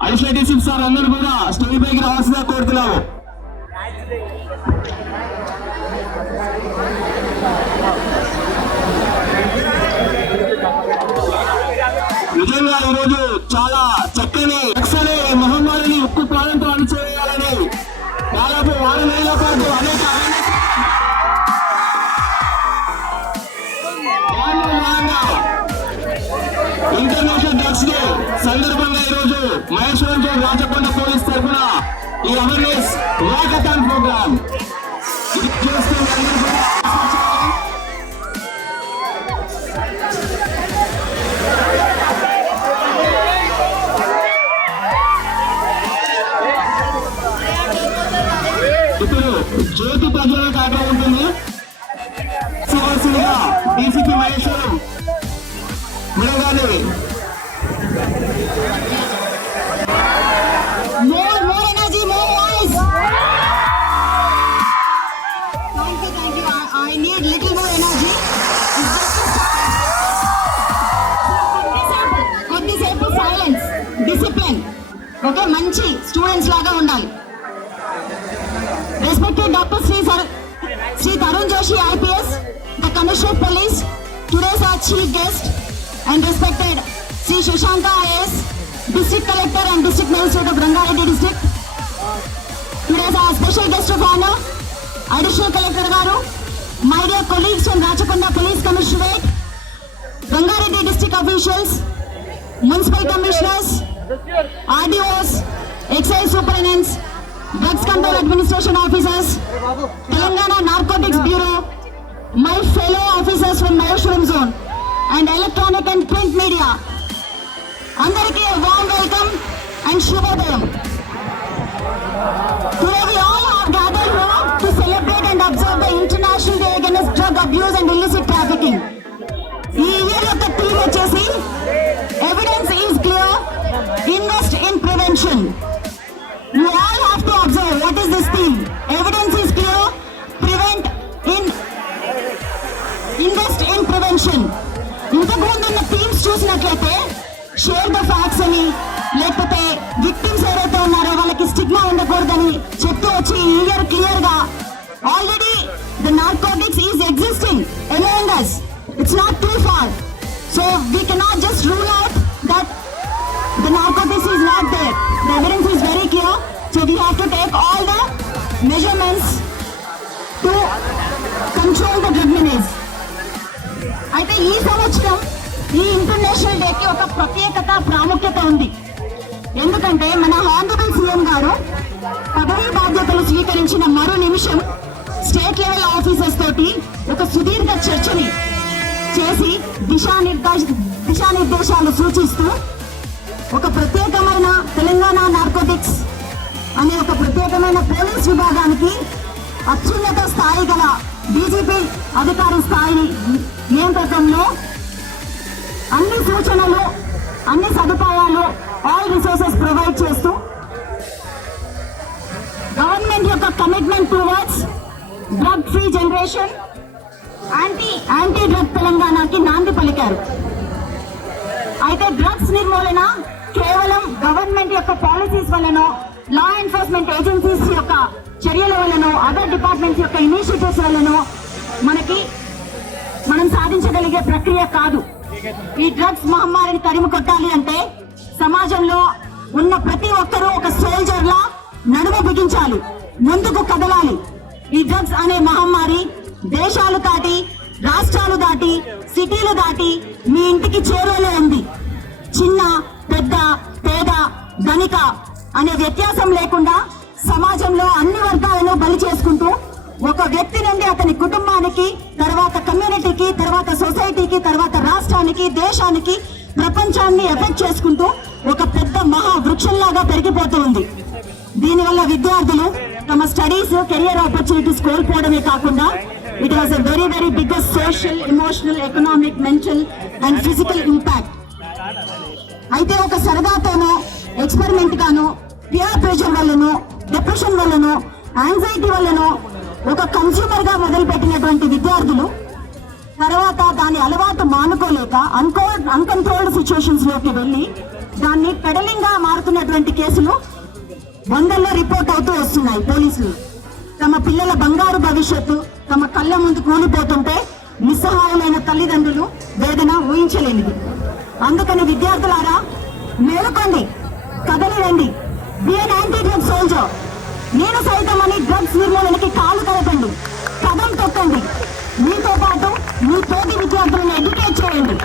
అడిషనల్ డీసీ సార్ అందరూ కూడా స్టేజ్ పైకి రావాల్సిందిగా కోరుతున్నాము. నిజంగా ఈరోజు చాలా చక్కని అనే మహమ్మారిని ఉక్కు ప్రాణంతో అణిచివేయాలని దాదాపు 6 నెలల పాటు అనేక ఇంటర్నేషనల్ డ్రగ్స్ డే సందర్భంగా ఈరోజు మహేశ్వరం రాచకొండ పోలీస్ తరఫున ఈ అవేర్నెస్ వాకథాన్ ప్రోగ్రామ్ ఇది చేస్తూ ఇప్పుడు జ్యోతి ప్రజ్వలన కార్యక్రమం ఉంటుంది. DCP Maheshwaram madam More energy, more voice. Thank you. I need little more energy. కొద్దిసేపు సైలెన్స్, డిసిప్లిన్. ఓకే, మంచి స్టూడెంట్స్ లాగా ఉండాలి. Respected Dr. Sri Tarun Joshi IPS, the Commissioner of Police, today's our chief guest, and respected Sri Shashanka IAS, District Collector and District Magistrate of Rangareddy District. Today's our special guest of honor, Additional Collector Garu, my dear colleagues from Rachakonda Police Commissionerate, Rangareddy District officials, Municipal Commissioners, RDOs, Excise Superintendents, Drugs Control Administration Officers, Telangana Narcotics Bureau, my fellow officers from Maheshwaram Zone, and electronic and print media. Andariki a warm welcome and Shubhodayam. Today we all have gathered here to celebrate and observe the International Day Against Drug Abuse and Illicit Trafficking. ఈ ఇయర్ యొక్క థీమ్ వచ్చేసి evidence is clear, invest in prevention. You all have to observe what is this theme. Evidence is clear, invest in prevention. ఇంతకు ముందు ఉన్న థీమ్స్ చూసినట్లయితే షేర్ ద ఫ్యాక్ట్స్ అని, లేకపోతే విక్టిమ్స్ ఎవరైతే ఉన్నారో వాళ్ళకి స్టిగ్మా ఉండకూడదని చెప్తూ వచ్చి ఈ ఇయర్ క్లియర్ గా already the narcotics is existing among us. It's not too far. So we cannot just rule out that the narcotics is not there. The evidence is very clear. So we have to take all the measurements to control the drug menace. అయితే ఈ సంవత్సరం ఈ ఇంటర్నేషనల్ డేకి ఒక ప్రత్యేకత, ప్రాముఖ్యత ఉంది. ఎందుకంటే మన హానరబుల్ సీఎం గారు పదవీ బాధ్యతలు స్వీకరించిన మరో నిమిషం స్టేట్ లెవెల్ ఆఫీసర్స్ తోటి ఒక సుదీర్ఘ చర్చని చేసి దిశానిర్దేశాలు సూచిస్తూ ఒక ప్రత్యేకమైన తెలంగాణ నార్కోటిక్స్ అనే ఒక ప్రత్యేకమైన పోలీస్ విభాగానికి అత్యున్నత స్థాయి గల డీజీపీ అధికారి స్థాయి నియంత్రకంలో అన్ని సూచనలు, అన్ని సదుపాయాలు, ఆల్ రిసోర్సెస్ ప్రొవైడ్ చేస్తూ గవర్నమెంట్ యొక్క commitment towards drug free generation, anti drug తెలంగాణకి నాంది పలికారు. అయితే డ్రగ్స్ నిర్మూలన కేవలం గవర్నమెంట్ యొక్క పాలసీస్ వల్లనో, లా ఎన్ఫోర్స్మెంట్ ఏజెన్సీస్ యొక్క చర్యల వల్లనో, అదర్ డిపార్ట్మెంట్స్ యొక్క ఇనిషియేటివ్స్ వల్లనో మనం సాధించగలిగే ప్రక్రియ కాదు. ఈ డ్రగ్స్ మహమ్మారిని తరిమి కొట్టాలి అంటే సమాజంలో ఉన్న ప్రతి ఒక్కరూ ఒక సోల్జర్ లా నడుము బిగించాలి, ముందుకు కదలాలి. ఈ డ్రగ్స్ అనే మహమ్మారి దేశాలు దాటి, రాష్ట్రాలు దాటి, సిటీలు దాటి మీ ఇంటికి చేరువలో ఉంది. చిన్న, పెద్ద, పేద, ధనిక అనే వ్యత్యాసం లేకుండా సమాజంలో అన్ని వర్గాలను బలి చేసుకుంటూ ఒక వ్యక్తి నుండి అతని కుటుంబానికి, తర్వాత కమ్యూనిటీకి, తర్వాత సొసైటీకి, తర్వాత రాష్ట్రానికి, దేశానికి, ప్రపంచాన్ని ఎఫెక్ట్ చేసుకుంటూ ఒక పెద్ద మహా వృక్షంలాగా పెరిగిపోతూ ఉంది. దీనివల్ల విద్యార్థులు తమ స్టడీస్, కెరియర్ ఆపర్చునిటీస్ కోల్పోవడమే కాకుండా it has a very very biggest social, emotional, economic, mental and physical impact. అయితే ఒక సరదాతోనో, ఎక్స్పెరిమెంట్ గానో, పియర్ ప్రెషర్ వల్లనో, డిప్రెషన్ వల్లనో, యాంగ్జైటీ వల్లనో ఒక కన్స్యూమర్ గా మొదలుపెట్టినటువంటి విద్యార్థులు తర్వాత దాని అలవాటు మానుకోలేక అన్కంట్రోల్డ్ సిచ్యువేషన్స్ లోకి వెళ్ళి దాన్ని పెడలింగ్ గా మారుతున్నటువంటి కేసులు వందల్లో రిపోర్ట్ అవుతూ వస్తున్నాయి. పోలీసులు తమ పిల్లల బంగారు భవిష్యత్తు తమ కళ్ళ ముందు కూలిపోతుంటే నిస్సహాయులైన తల్లిదండ్రులు వేదన ఊహించలేనిది. అందుకని విద్యార్థులారా మేలుకోండి, కదలి రండి, బి ఎన్ యాంటీ డ్రగ్ సోల్జర్. నేను సైతం అని డ్రగ్స్ నిర్మూలనకి కాలు కలపండి, కదం తొక్కండి. మీతో పాటు మీ తోటి విద్యార్థులను ఎడ్యుకేట్ చేయండి.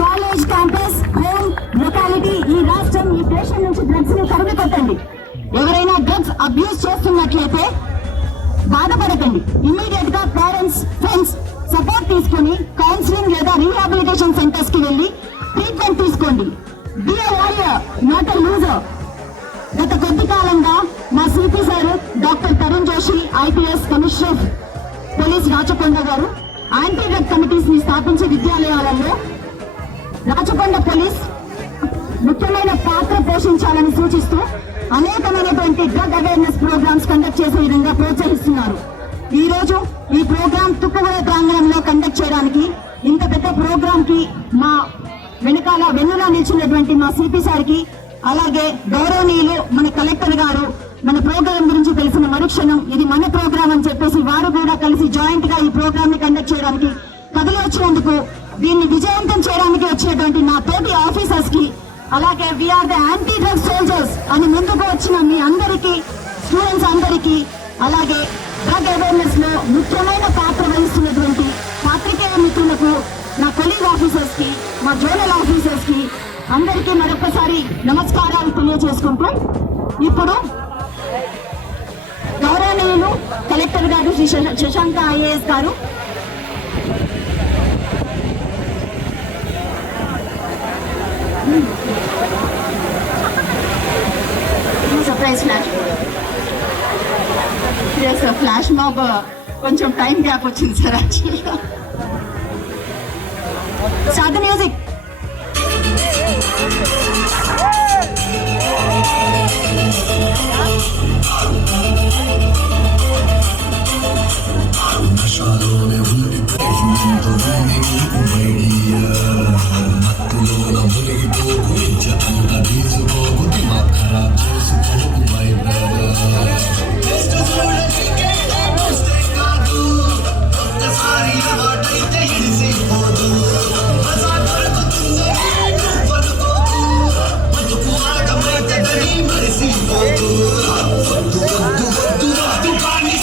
కాలేజ్, క్యాంపస్, హోమ్, లొకాలిటీ, ఈ రాష్ట్రం, ఈ దేశం నుంచి డ్రగ్స్ ని తరిమి కొట్టండి. ఎవరైనా డ్రగ్స్ అబ్యూస్ చేస్తున్నట్లయితే బాధపడకండి. ఇమ్మీడియట్ గా పేరెంట్స్, ఫ్రెండ్స్ సపోర్ట్ తీసుకుని కౌన్సిలింగ్ లేదా రీహాబిలిటేషన్ సెంటర్స్ కి వెళ్లి ట్రీట్మెంట్ తీసుకోండి. Be a warrior, not a loser. గత కొద్ది కాలంగా మా CP sir doctor Tarun Joshi IPS commissioner police Rachakonda గారు యాంటీ డ్రగ్ కమిటీస్ ని స్థాపించి విద్యాలయాలలో రాచకొండ పోలీస్ ముఖ్యమైన పాత్ర పోషించాలని సూచిస్తూ అనేకమైనటువంటి డ్రగ్ అవేర్నెస్ ప్రోగ్రామ్స్ కండక్ట్ చేసే విధంగా ప్రోత్సహిస్తున్నారు. ఈ రోజు ఈ ప్రోగ్రామ్ తుక్కుగూడ ప్రాంగణంలో కండక్ట్ చేయడానికి ఇంత పెద్ద ప్రోగ్రామ్ కి మా వెన్నులా నిలిచినటువంటి మా సిపి సార్కి, అలాగే గౌరవనీయులు మన కలెక్టర్ గారు మన ప్రోగ్రామ్ గురించి తెలిసిన మరుక్షణం ఇది మన ప్రోగ్రామ్ అని చెప్పేసి వారు కూడా కలిసి జాయింట్ గా ఈ ప్రోగ్రామ్ ని కండక్ట్ చేయడానికి కదిలి వచ్చినందుకు, దీన్ని విజయవంతం చేయడానికి వచ్చినటువంటి నా తోటి ఆఫీసర్స్ కి, అలాగే we are the anti drug soldiers అని ముందుకు వచ్చిన మీ అందరికీ, స్టూడెంట్స్ అందరికీ, అలాగే డ్రగ్ అవేర్నెస్ లో ముఖ్యమైన పాత్ర వహిస్తున్నటువంటి పాత్రికేయ మిత్రులకు, నా కొలీగ్ ఆఫీసర్స్ కి, మా జోనల్ ఆఫీసర్స్ కి అందరికీ మరొకసారి నమస్కారాలు తెలియజేసుకుంటూ, ఇప్పుడు గౌరవనీయులు కలెక్టర్ గారు శ్రీ శశాంక ఐఏఎస్ గారు సర్ప్రైజ్ ఫ్లాష్ మాబ్ కొంచెం టైం గ్యాప్ వచ్చింది సార్. యాక్చువల్గా స్టార్ట్ ద మ్యూజిక్. నషాలోనే ఉండి మత్తులోన మునిగిపోకు, ఇజ్జతంత తీసుకోకు, దిమాగ్ ఖరాబ్ చేసుకోకు మై బ్రదర్. ఒక్కసారి అలవాటైతే ఇడిసిపోదు, బతుకు ఆటమైతేని మరిసిపోదు. వద్దు వద్దు వద్దు వద్దు కానీ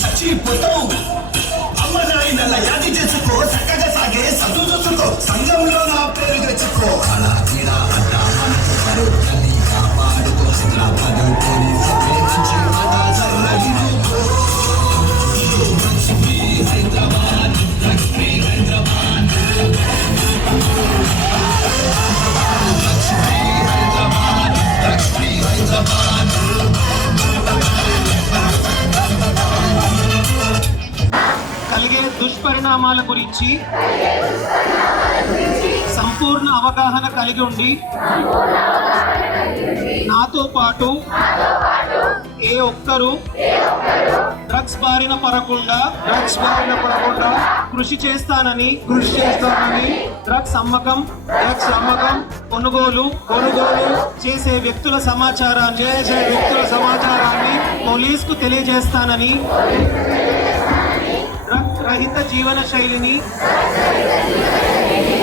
చచ్చిపోతావు. అమ్మ నాయనల యాది చేసుకో, చక్కగా సాగే చదువు చూసుకో, సంఘంలో నా పేరు తెచ్చుకో. అలా తీరా అడ్డా మనకు పరుద్దని కాపాడుకో, హైదరాబాదు పోలీసు నుంచి మాట జరగనుకో. హైదరాబాద్ లక్ష్మీ హైదరాబాద్, లక్ష్మీ హైదరాబాద్, లక్ష్మీ హైదరాబాద్. కలిగే దుష్పరిణామాల గురించి సంపూర్ణ అవగాహన కలిగి ఉండి నాతో పాటు ఏ ఒక్కరూ డ్రగ్స్ బారిన పడకుండా కృషి చేస్తానని డ్రగ్స్ అమ్మకం కొనుగోలు చేసే వ్యక్తుల సమాచారాన్ని పోలీసుకు తెలియజేస్తానని, డ్రగ్ రహిత జీవన శైలిని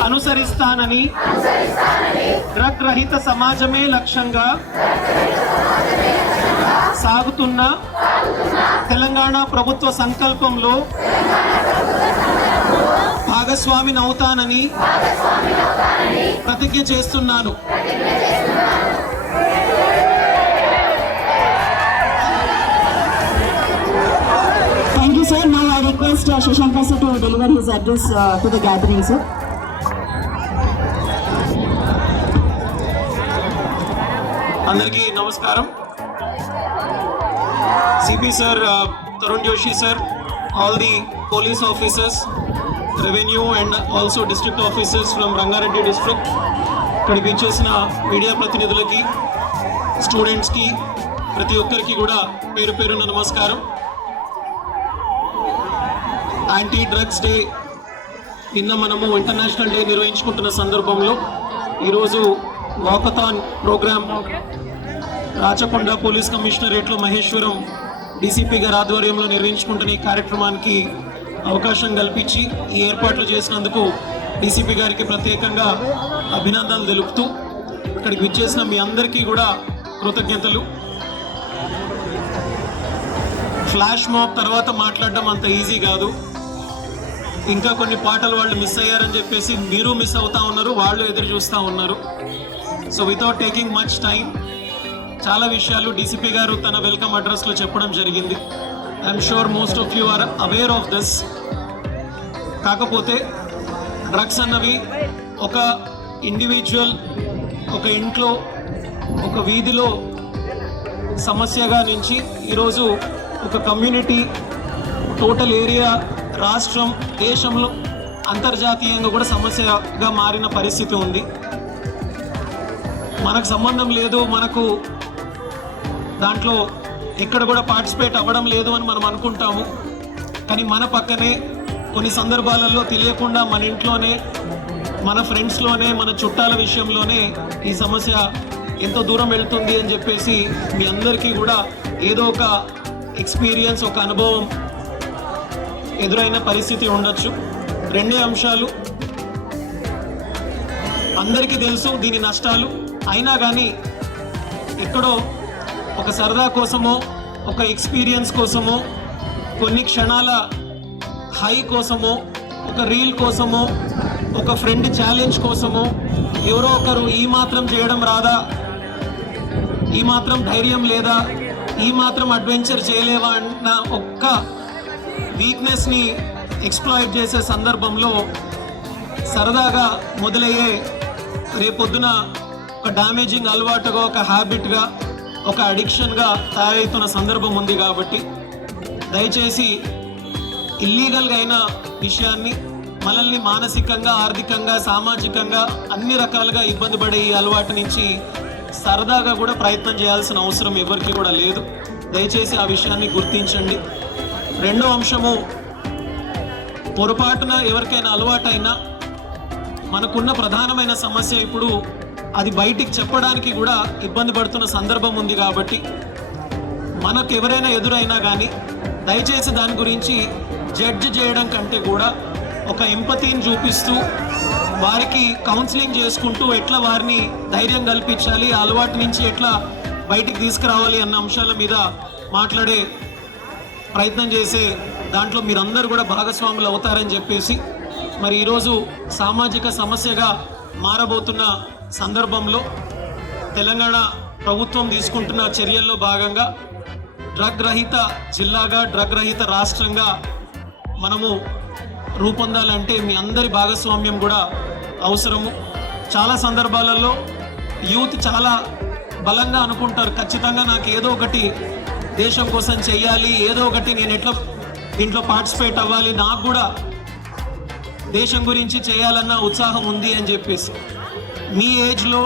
అనుసరిస్తానని, డ్రగ్ రహిత సమాజమే లక్ష్యంగా సాగుతున్న తెలంగాణ ప్రభుత్వ సంకల్పంలో భాగస్వామిని అవుతానని ప్రతిజ్ఞ చేస్తున్నాను. Thank you, sir. Now I request Shashank sir to deliver his address to the gathering, sir. అందరికీ నమస్కారం. CP sir, Tarun Joshi sir, all the police officers, revenue and also district officers from Rangareddy district, ఇక్కడికి వచ్చేసిన మీడియా ప్రతినిధులకి, స్టూడెంట్స్కి, ప్రతి ఒక్కరికి కూడా పేరు పేరున నమస్కారం. యాంటీ డ్రగ్స్ డే నిన్న మనము ఇంటర్నేషనల్ డే నిర్వహించుకుంటున్న సందర్భంలో ఈరోజు వాకథాన్ ప్రోగ్రామ్ రాచకొండ పోలీస్ కమిషనరేట్లో మహేశ్వరం డీసీపీ గారి ఆధ్వర్యంలో నిర్వహించుకుంటున్న ఈ కార్యక్రమానికి అవకాశం కల్పించి ఈ ఏర్పాట్లు చేసినందుకు డీసీపీ గారికి ప్రత్యేకంగా అభినందనలు తెలుపుతూ ఇక్కడికి విచ్చేసిన మీ అందరికీ కూడా కృతజ్ఞతలు. ఫ్లాష్ మాబ్ తర్వాత మాట్లాడడం అంత ఈజీ కాదు. ఇంకా కొన్ని పాటలు వాళ్ళు మిస్ అయ్యారని చెప్పేసి మీరు మిస్ అవుతా ఉన్నారు, వాళ్ళు ఎదురు చూస్తూ ఉన్నారు. So without taking much time, చాలా విషయాలు డీసీపీ గారు తన వెల్కమ్ అడ్రస్లో చెప్పడం జరిగింది. I'm sure most of you are aware of this. కాకపోతే డ్రగ్స్ అన్నవి ఒక ఇండివిజువల్, ఒక ఇంట్లో, ఒక వీధిలో సమస్యగా నుంచి ఈరోజు ఒక కమ్యూనిటీ, టోటల్ ఏరియా, రాష్ట్రం, దేశంలో, అంతర్జాతీయంగా కూడా సమస్యగా మారిన పరిస్థితి ఉంది. మనకు సంబంధం లేదు, మనకు దాంట్లో ఎక్కడ కూడా పార్టిసిపేట్ అవ్వడం లేదు అని మనం అనుకుంటాము. కానీ మన పక్కనే కొన్ని సందర్భాలలో తెలియకుండా మన ఇంట్లోనే, మన ఫ్రెండ్స్లోనే, మన చుట్టాల విషయంలోనే ఈ సమస్య ఎంతో దూరం వెళ్తుంది అని చెప్పేసి మీ అందరికీ కూడా ఏదో ఒక ఎక్స్పీరియన్స్, ఒక అనుభవం ఎదురైన పరిస్థితి ఉండొచ్చు. రెండే అంశాలు అందరికీ తెలుసు, దీని నష్టాలు. అయినా కానీ ఎక్కడో ఒక సరదా కోసమో, ఒక ఎక్స్పీరియన్స్ కోసమో, కొన్ని క్షణాల హై కోసమో, ఒక రీల్ కోసమో, ఒక ఫ్రెండ్ ఛాలెంజ్ కోసమో ఎవరో ఒకరు ఈ మాత్రం చేయడం రాదా, ఈ మాత్రం ధైర్యం లేదా, ఈ మాత్రం అడ్వెంచర్ చేయలేవా అన్న ఒక్క వీక్నెస్ని ఎక్స్ప్లాయిట్ చేసే సందర్భంలో సరదాగా మొదలయ్యే రేపొద్దున ఒక డ్యామేజింగ్ అలవాటుగా, ఒక హ్యాబిట్గా, ఒక అడిక్షన్గా తయారవుతున్న సందర్భం ఉంది. కాబట్టి దయచేసి ఇల్లీగల్గా అయిన విషయాన్ని, మనల్ని మానసికంగా, ఆర్థికంగా, సామాజికంగా అన్ని రకాలుగా ఇబ్బంది పడే ఈ అలవాటు నుంచి సరదాగా కూడా ప్రయత్నం చేయాల్సిన అవసరం ఎవరికి కూడా లేదు. దయచేసి ఆ విషయాన్ని గుర్తించండి. రెండో అంశము, పొరపాటున ఎవరికైనా అలవాటైనా మనకున్న ప్రధానమైన సమస్య ఇప్పుడు అది బయటికి చెప్పడానికి కూడా ఇబ్బంది పడుతున్న సందర్భం ఉంది. కాబట్టి మనకు ఎవరైనా ఎదురైనా కానీ దయచేసి దాని గురించి జడ్జ్ చేయడం కంటే కూడా ఒక ఎంపతిని చూపిస్తూ వారికి కౌన్సిలింగ్ చేసుకుంటూ ఎట్లా వారిని ధైర్యం కల్పించాలి, ఆ అలవాటు నుంచి ఎట్లా బయటికి తీసుకురావాలి అన్న అంశాల మీద మాట్లాడే ప్రయత్నం చేసే దాంట్లో మీరందరూ కూడా భాగస్వాములు అవుతారని చెప్పేసి, మరి ఈరోజు సామాజిక సమస్యగా మారబోతున్న సందర్భంలో తెలంగాణ ప్రభుత్వం తీసుకుంటున్న చర్యల్లో భాగంగా డ్రగ్ రహిత జిల్లాగా, డ్రగ్ రహిత రాష్ట్రంగా మనము రూపొందాలంటే మీ అందరి భాగస్వామ్యం కూడా అవసరము. చాలా సందర్భాలలో యూత్ చాలా బలంగా అనుకుంటారు, ఖచ్చితంగా నాకు ఏదో ఒకటి దేశం కోసం చెయ్యాలి, ఏదో ఒకటి నేను ఎట్లా దీంట్లో పార్టిసిపేట్ అవ్వాలి, నాకు కూడా దేశం గురించి చేయాలన్న ఉత్సాహం ఉంది అని చెప్పేసి. మీ ఏజ్లో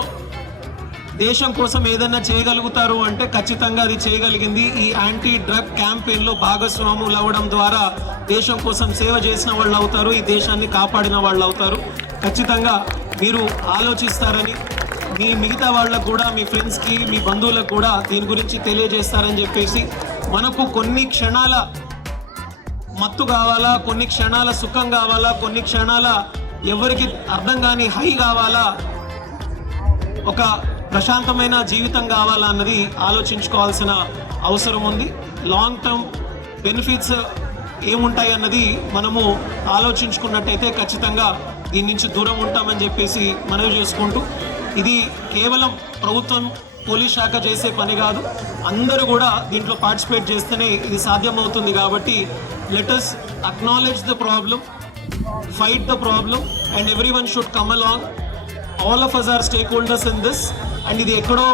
దేశం కోసం ఏదైనా చేయగలుగుతారు అంటే ఖచ్చితంగా అది చేయగలిగింది ఈ యాంటీ డ్రగ్ క్యాంపెయిన్లో భాగస్వాములు అవ్వడం ద్వారా దేశం కోసం సేవ చేసిన వాళ్ళు అవుతారు, ఈ దేశాన్ని కాపాడిన వాళ్ళు అవుతారు. ఖచ్చితంగా మీరు ఆలోచిస్తారని, మీ మిగతా వాళ్ళకు కూడా, మీ ఫ్రెండ్స్కి, మీ బంధువులకు కూడా దీని గురించి తెలియజేస్తారని చెప్పేసి, మనకు కొన్ని క్షణాల మత్తు కావాలా, కొన్ని క్షణాల సుఖం కావాలా, కొన్ని క్షణాల ఎవరికి అర్థం కాని హై కావాలా, ఒక ప్రశాంతమైన జీవితం కావాలన్నది ఆలోచించుకోవాల్సిన అవసరం ఉంది. లాంగ్ టర్మ్ బెనిఫిట్స్ ఏముంటాయి అన్నది మనము ఆలోచించుకున్నట్టయితే ఖచ్చితంగా దీని నుంచి దూరం ఉంటామని చెప్పేసి మనవి చేసుకుంటూ, ఇది కేవలం ప్రభుత్వం పోలీస్ శాఖ చేసే పని కాదు, అందరూ కూడా దీంట్లో పార్టిసిపేట్ చేస్తేనే ఇది సాధ్యమవుతుంది. కాబట్టి let us acknowledge the problem, fight the problem, and everyone should come along. All of us are stakeholders in this. And ఇది ఎక్కడో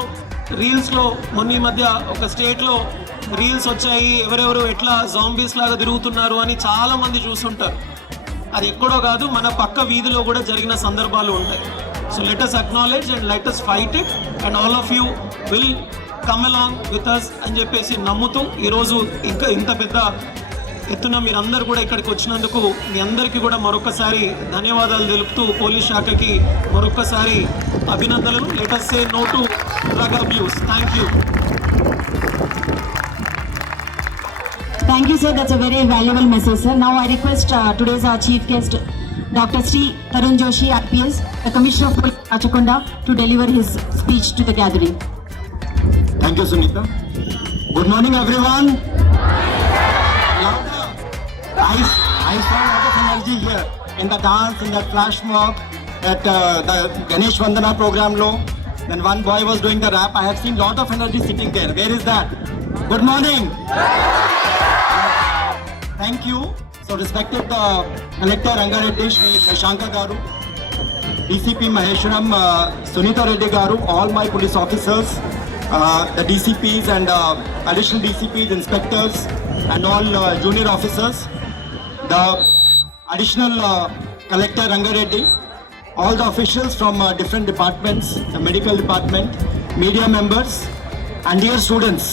రీల్స్లో మొన్న ఈ మధ్య ఒక స్టేట్లో రీల్స్ వచ్చాయి, ఎవరెవరు ఎట్లా జాంబీస్ లాగా తిరుగుతున్నారు అని చాలామంది చూస్తుంటారు. అది ఎక్కడో కాదు, మన పక్క వీధిలో కూడా జరిగిన సందర్భాలు ఉంటాయి. So let us acknowledge and let us fight it, and all of you will come along with us అని చెప్పేసి నమ్ముతూ, ఈరోజు ఇంకా ఇంత పెద్ద ఎత్తున మీరందరూ కూడా ఇక్కడికి వచ్చినందుకు మీ అందరికీ కూడా మరొకసారి ధన్యవాదాలు తెలుపుతూ, పోలీస్ శాఖకి మరొకసారి అభినందనలు. Let us say no to drug abuse. Thank you. Thank you, sir. That's a very valuable message, sir. Now I request today's our chief guest, Dr. Sri Tarun Joshi, IPS, the Commissioner of Police, Rachakonda, to deliver his speech to the gathering. Thank you, Sunita. Good morning, everyone. I saw a lot of energy here in the dance, in that flash mob, at the Ganesh Vandana program low. Then one boy was doing the rap. I have seen lot of energy sitting there. Where is that? Good morning. Thank you. So respected Collector Rangareddy, Shri Shashanka Garu, DCP Maheshwaram, Sunita Reddy Garu, all my police officers, the DCPs and additional DCPs, inspectors, and all junior officers, the additional Collector Rangareddy, all the officials from different departments, the medical department, media members, and dear students.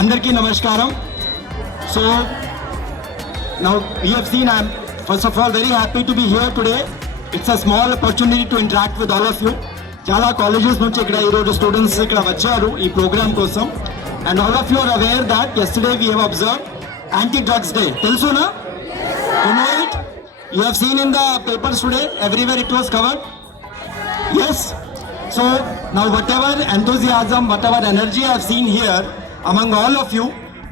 Andarki Namaskaram. So now we have seen, I am first of all very happy to be here today. It's a small opportunity to interact with all of you. Chala colleges nunchi ikkada ee roju students ikkada vacharu ee program kosam, and all of you are aware that yesterday we have observed anti-drugs day. Telusu na? You know it? You have seen in the papers today, everywhere it was covered. Yes. So now whatever enthusiasm, whatever energy I have seen here among all of you,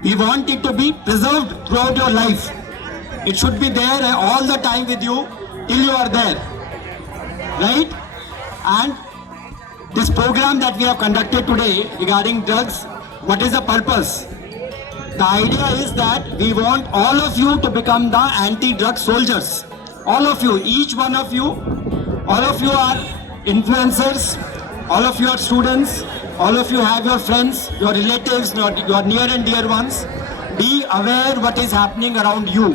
we want it to be preserved throughout your life. It should be there all the time with you till you are there, right? And this program that we have conducted today regarding drugs, what is the purpose? The idea is that we want all of you to become the anti-drug soldiers. All of you, each one of you, all of you are influencers, all of you are students, all of you have your friends, your relatives, your near and dear ones. Be aware what is happening around you.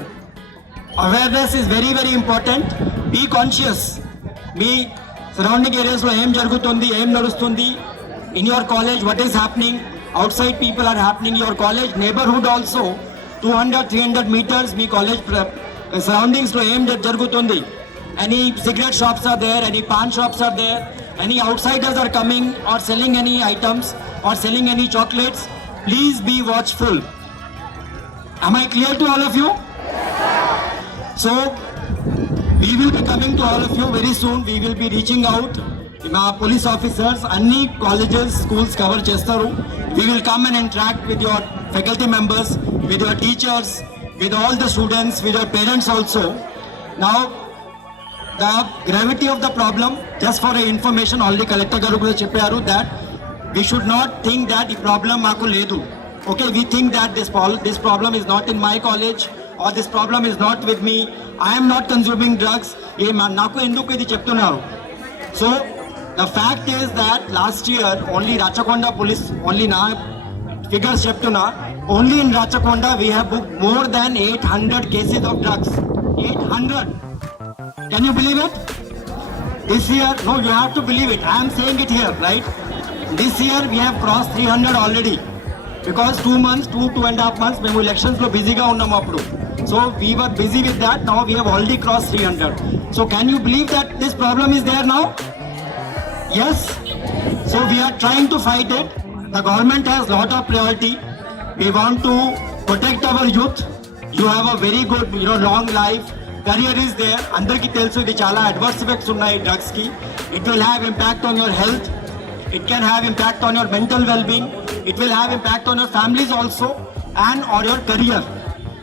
Awareness is very, very important. Be conscious. Me surrounding areas lo em jarugutundi, em narustundi. In your college, what is happening? Outside people are happening. Your college neighborhood also, 200-300 meters, me college surroundings lo em jarugutundi. Any cigarette shops are there, any pan shops are there, any outsiders are coming or selling any items or selling any chocolates. Please be watchful. Am I clear to all of you? So we will be coming to all of you very soon. We will be reaching out. మా police officers అన్ని colleges, schools cover చేస్తారు. We will come and interact with your faculty members, with your teachers, with all the students, with your parents also. Now the gravity of the problem, just for a information, already Collector garu kuda chepparu that we should not think that the problem maaku ledu. Okay, we think that this problem is not in my college or this problem is not with me. I am not consuming drugs. Naku enduku idi cheptunnaru. So the fact is that last year only Rachakonda police, only na figures cheptuna, only in Rachakonda we have booked more than 800 cases of drugs. 800. Can you believe it? This year, no, you have to believe it. I am saying it here, right? This year we have crossed 300 already. Because 2 months, 2.5 months, మేము elections లో బిజీగా ఉన్నాము అప్పుడు. So we were busy with that. Now we have already crossed 300. So can you believe that this problem is there now? Yes. So we are trying to fight it. The government has lot of priority. We want to protect our youth. You have a very good, long life. Career is there. Andarki telusu idi chala adverse effects unnai drugs ki. It will have impact on your health. it can have impact on your mental well-being, it will have impact on your families also, and or your career.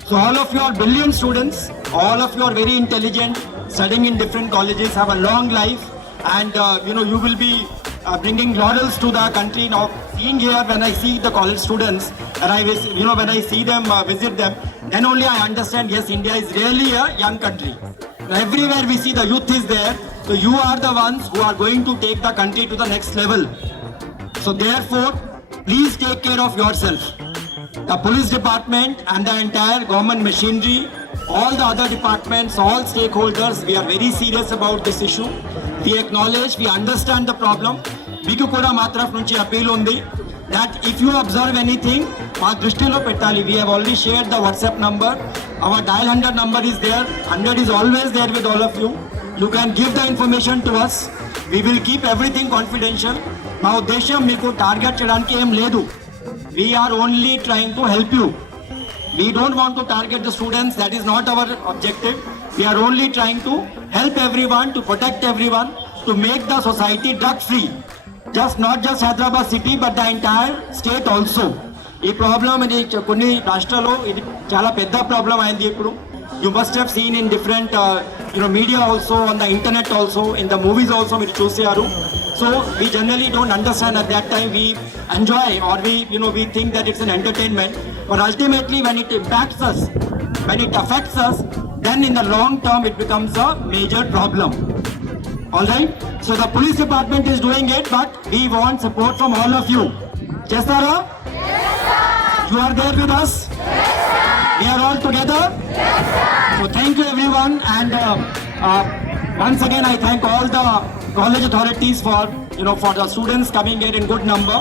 So all of you are brilliant students, all of you are very intelligent, studying in different colleges, have a long life, and you will be bringing laurels to the country. Now, seeing here, when I see the college students, and when I see them, visit them, then only I understand, yes, India is really a young country. Now, everywhere we see the youth is there, so you are the ones who are going to take the country to the next level. So therefore, please take care of yourself. The police department and the entire government machinery, all the other departments, all stakeholders, we are very serious about this issue. We acknowledge, we understand the problem. Meeku kuda maa taraf nunchi appeal undi that if you observe anything, maa drishtilo pettali. We have already shared the WhatsApp number. Our dial 100 number is there. 100 is always there with all of you. You can give the information to us. We will keep everything confidential. మా ఉద్దేశం మీకు టార్గెట్ చేయడానికి ఏం లేదు. We are only trying to help you. We don't want to target the students. That is not our objective. We are only trying to help everyone, to protect everyone, to make the society drug free. Not just Hyderabad city, but the entire state also. ఈ ప్రాబ్లం ఇది కొన్ని రాష్ట్రాల్లో ఇది చాలా పెద్ద ప్రాబ్లం అయింది ఇప్పుడు. You must have seen in different media also, on the internet also, in the movies also మీరు చూసారు. So we generally don't understand at that time. We enjoy or we think that it's an entertainment. But ultimately when it impacts us, when it affects us, then in the long term it becomes a major problem. Alright? So the police department is doing it, but we want support from all of you. Chestara? Yes, sir. You are there with us? Yes, sir. We are all together? Yes, sir. So thank you everyone, and once again I thank all the college authorities for the students coming here in good number,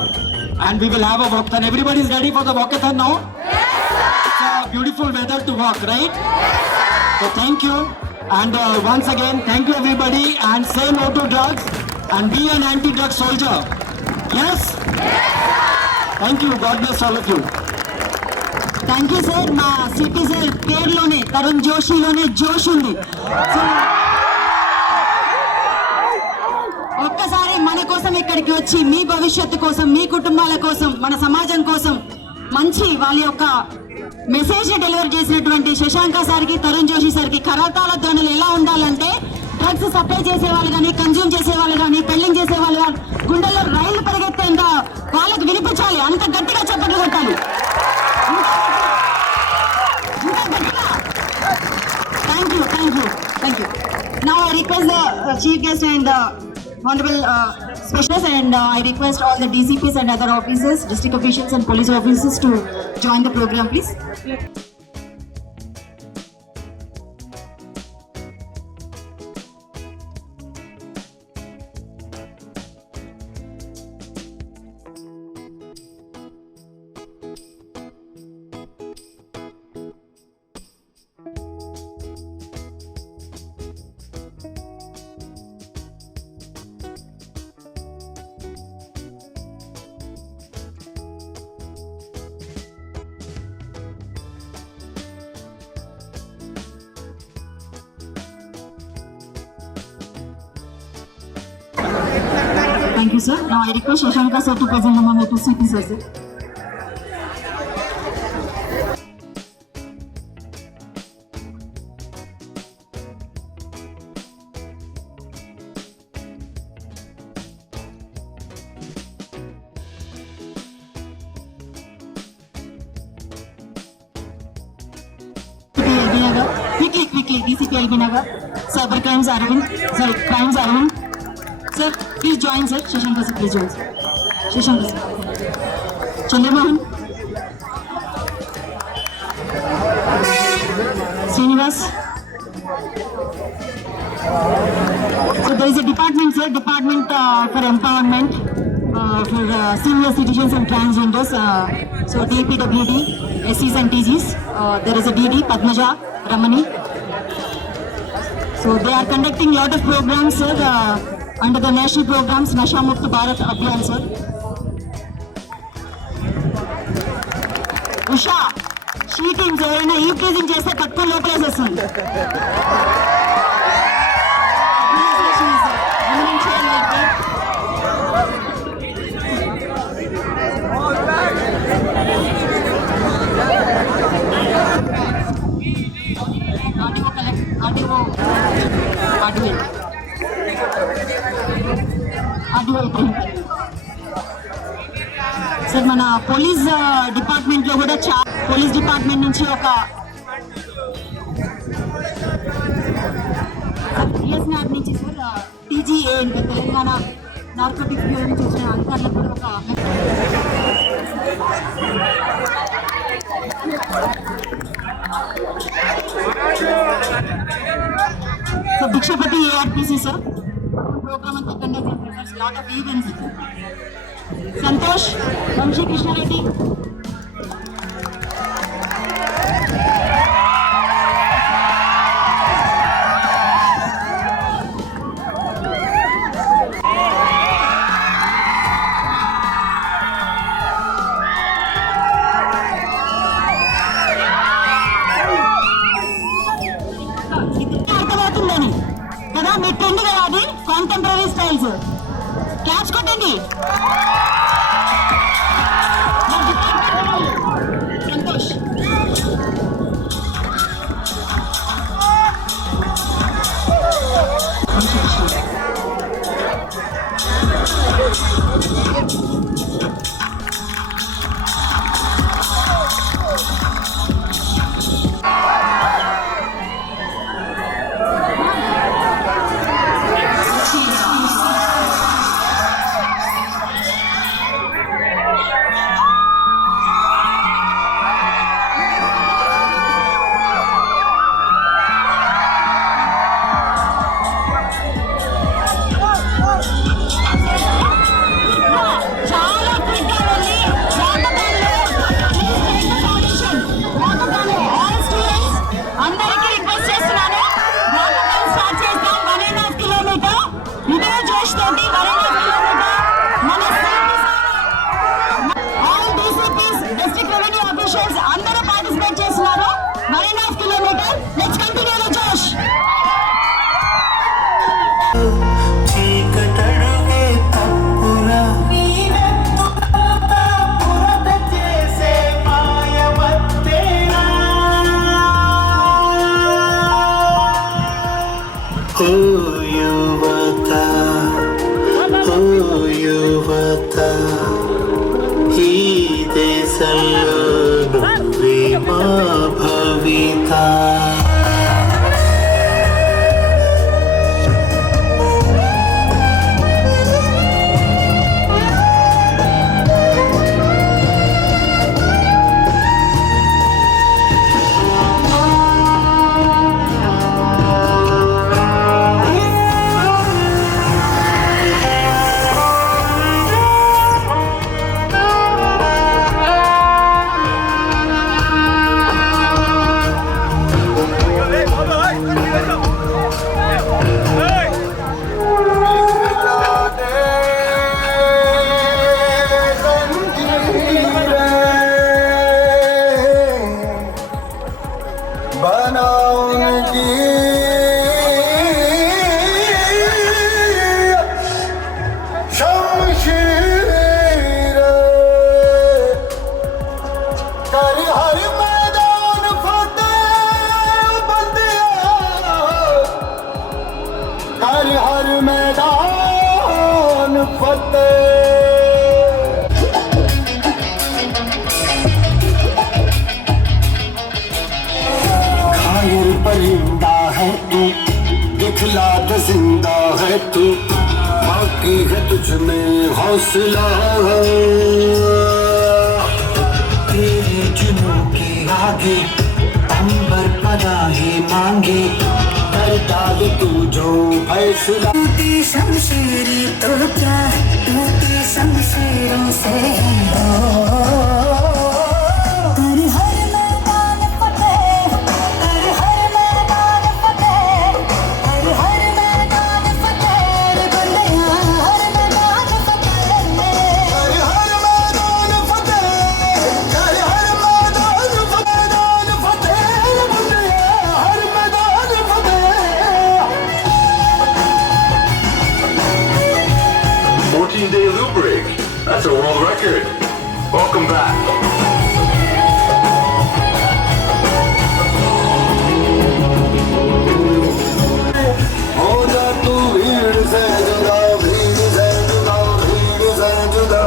and we will have a walkathon. Everybody is ready for the walkathon now? Yes, sir. It's a beautiful weather to walk, right? Yes, sir. So thank you, and once again thank you everybody, and say no to drugs and be an anti-drug soldier. Yes? Yes, sir. Thank you. God bless all of you. Thank you sir. మా సిపి సార్ పేరులోనే, తరుణ్ జోషిలోనే జోష్ ఉంది. ఒక్కసారి మన కోసం ఇక్కడికి వచ్చి మీ భవిష్యత్తు కోసం, మీ కుటుంబాల కోసం, మన సమాజం కోసం మంచి వాళ్ళ యొక్క మెసేజ్ ని డెలివర్ చేసినటువంటి శశాంక సార్కి, తరుణ్ జోషి సార్కి కరాతాల ధ్వనులు ఎలా ఉండాలంటే, డ్రగ్స్ సప్లై చేసే వాళ్ళు కానీ, కన్జ్యూమ్ చేసే వాళ్ళు కానీ, పెళ్లింగ్ చేసే వాళ్ళు కానీ, గుండెల్లో రైళ్లు పరిగెత్తేంత వాళ్ళకి వినిపించాలి. అంత గట్టిగా చప్పట్లు కొట్టాలి. Thank you. Now I request the chief guest and the honorable specialists, and I request all the DCPs and other officers, district officials and police officers to join the program, please. Thank you, sir. Now I request Shashanka sir to present the memo to CP sir. Quickly, DCP LB Nagar, Cyber Crimes Arvind, Crimes Arvind. Sir, please join, sir. Shashanka sir, please join, sir. Shashanka sir. Chandramohan. Srinivas. So there is a department, sir, Department for Empowerment for Senior Citizens and Transgenders. So DPWD, SCs and TGs. There is a DD, Padmaja, Ramani. So they are conducting lot of programs, sir, under the national programs, Nasha Mukt Bharat Abhiyan, sir. Usha, she teams ఎవరైనా ఈ ప్లేజింగ్ చేస్తే పట్టుకొని లోపలేసేస్తుంది. పోలీస్ డిపార్ట్మెంట్ లో కూడా పోలీస్ డిపార్ట్మెంట్ నుంచి ఒక బిఎస్ఎన్ఆర్ నుంచి సార్ టీజీఏ ఇంకా తెలంగాణ నార్కోటిక్ బ్యూరో నుంచి వచ్చిన అధికారులకు కూడా ఒక so Bhikshapathi ARPC sir programme అంతా కండక్ట్ చేస్తారు lot of events. Santosh Vamshi Krishna Reddy అర్థమవుతుందని కదా మీ ట్రెండ్ కదా అది కాంటెంపరీ స్టైల్స్ క్యాచ్ కొట్టండి. సంతోష్ చాలా క్విక్గా వెళ్ళి ఆల్ స్టూడెంట్స్ అందరికీ రిక్వెస్ట్ చేస్తున్నాను. వాకథాన్ స్టార్ట్ చేస్తాం. 1.5 కిలోమీటర్ ఇదే జోష్ తోటి 1.5 కిలోమీటర్ మన all DCPs district revenue officials అందరూ పార్టిసిపేట్ చేస్తున్నారు. 1.5 కిలోమీటర్ లెట్స్ కంటిన్యూ ద జోష్. చీకటడుగే తప్పురా పురత చేసే మాయవత్తేనా ఓ యువత ఓ యువత ఈ దేశంలో నువ్వే మా భవిత हर मैदान फतेह घायल परिंदा है तू दिखला दे जिंदा है तू बाकी है तुझ में हौसला तेरे जुनून के आगे अंबर पनाहे मांगे कर डाल तू जो फैसला टूटी शमशीरी तो क्या टूटी शमशीरों से तेरी हर मैदान फतेह तेरी हर मैदान फतेह तेरी हर मैदान फतेह बंदिया हर मैदान फतेह तेरी हर मैदान फतेह तेरी हर मैदान फतेह बंदिया हर मैदान फतेह 14-day loop break. That's a world record. Welcome back. हो जा तू भीड़ से जुदा भीड़ से जुदा भीड़ से जुदा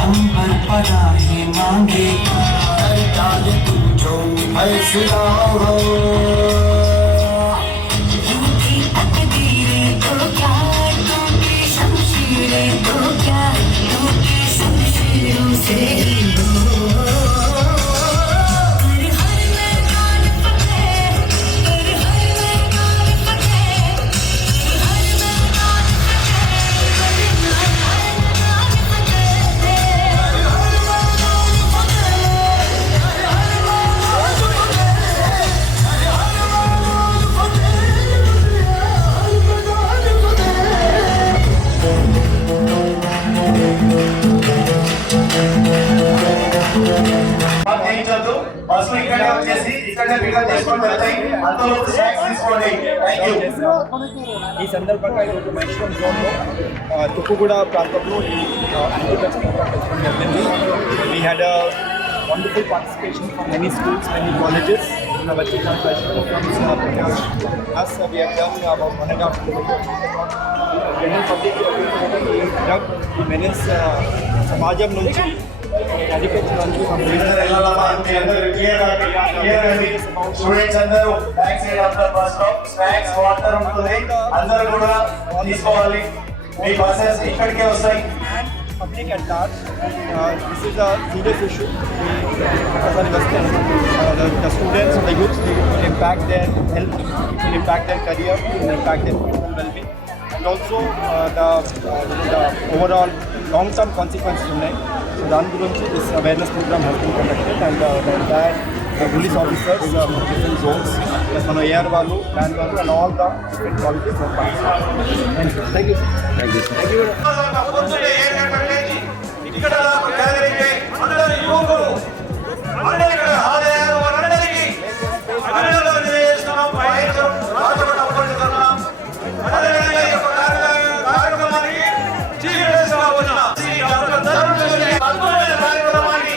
अंबर पराहे मांगे डाल तुम जो फैसला हो तकदीरें तो क्या टूटी शमशीरें तो क्या टूटी शमशीरों से ही బస్సు ఇక్కడే వచ్చేసి ఇక్కడే పికప్ చేసుకొని వెళ్తాయి అంతలోపు స్నాక్స్ తీసుకోండి. థాంక్యూ. ఈ సందర్భంగా ఈరోజు మైసూర్ జోన్లో తుక్కుగూడ ప్రాంతంలో ఈ యాంటీ-డ్రగ్స్ ప్రోగ్రామ్ జరిగింది. We had a wonderful participation from many schools, many colleges. In our Vachikam Festival from us, we have done about 1.5 kilometers. General public drug menace సమాజం నుంచి స్టూడెంట్స్ అందరూ back side of the bus stop snacks water ఉంటుంది, అందరూ కూడా తీసుకోవాలి. మీ బస్సెస్ ఇక్కడికే వస్తాయి. Public at large, this is a serious issue. The students, the youth, will impact their health, will impact their career, will impact their personal well-being, and also the overall long-term consequences ఉన్నాయి. So దాని గురించి this awareness program has been conducted, and the entire police officers from different zones, plus మన AR వాళ్ళు, plan వాళ్ళు, and all the different colleges have participated. Thank you. Thank you. Thank you. ఇక్కడ అందరి యువకులు అందరి ఆదాయాలు అందరికీ అభినందనలు తెలియజేస్తున్నాం. కార్యక్రమానికి చీఫ్ గెస్ట్ గా ఉన్న శ్రీ డాక్టర్ తరుణ్ జోషి కార్యక్రమాన్ని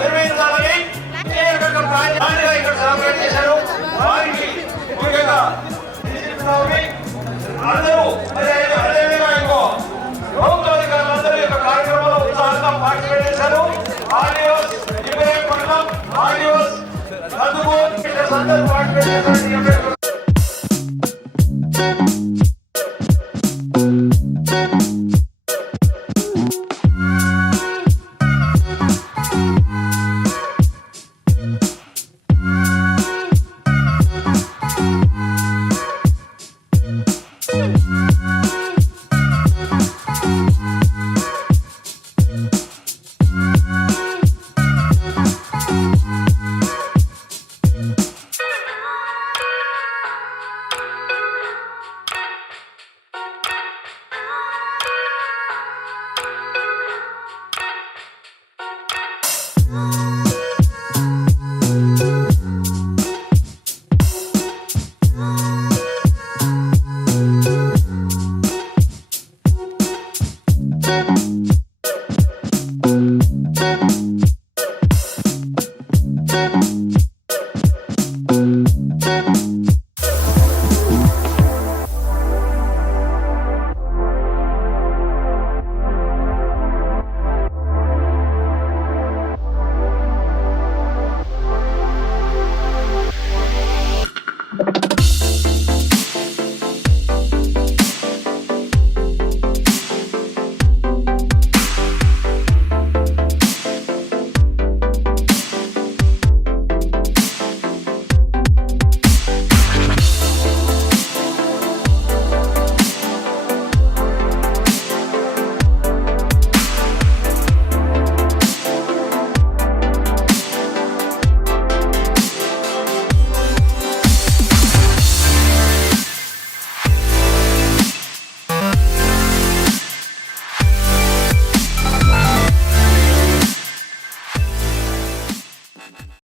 నిర్వహించాలని Everybody,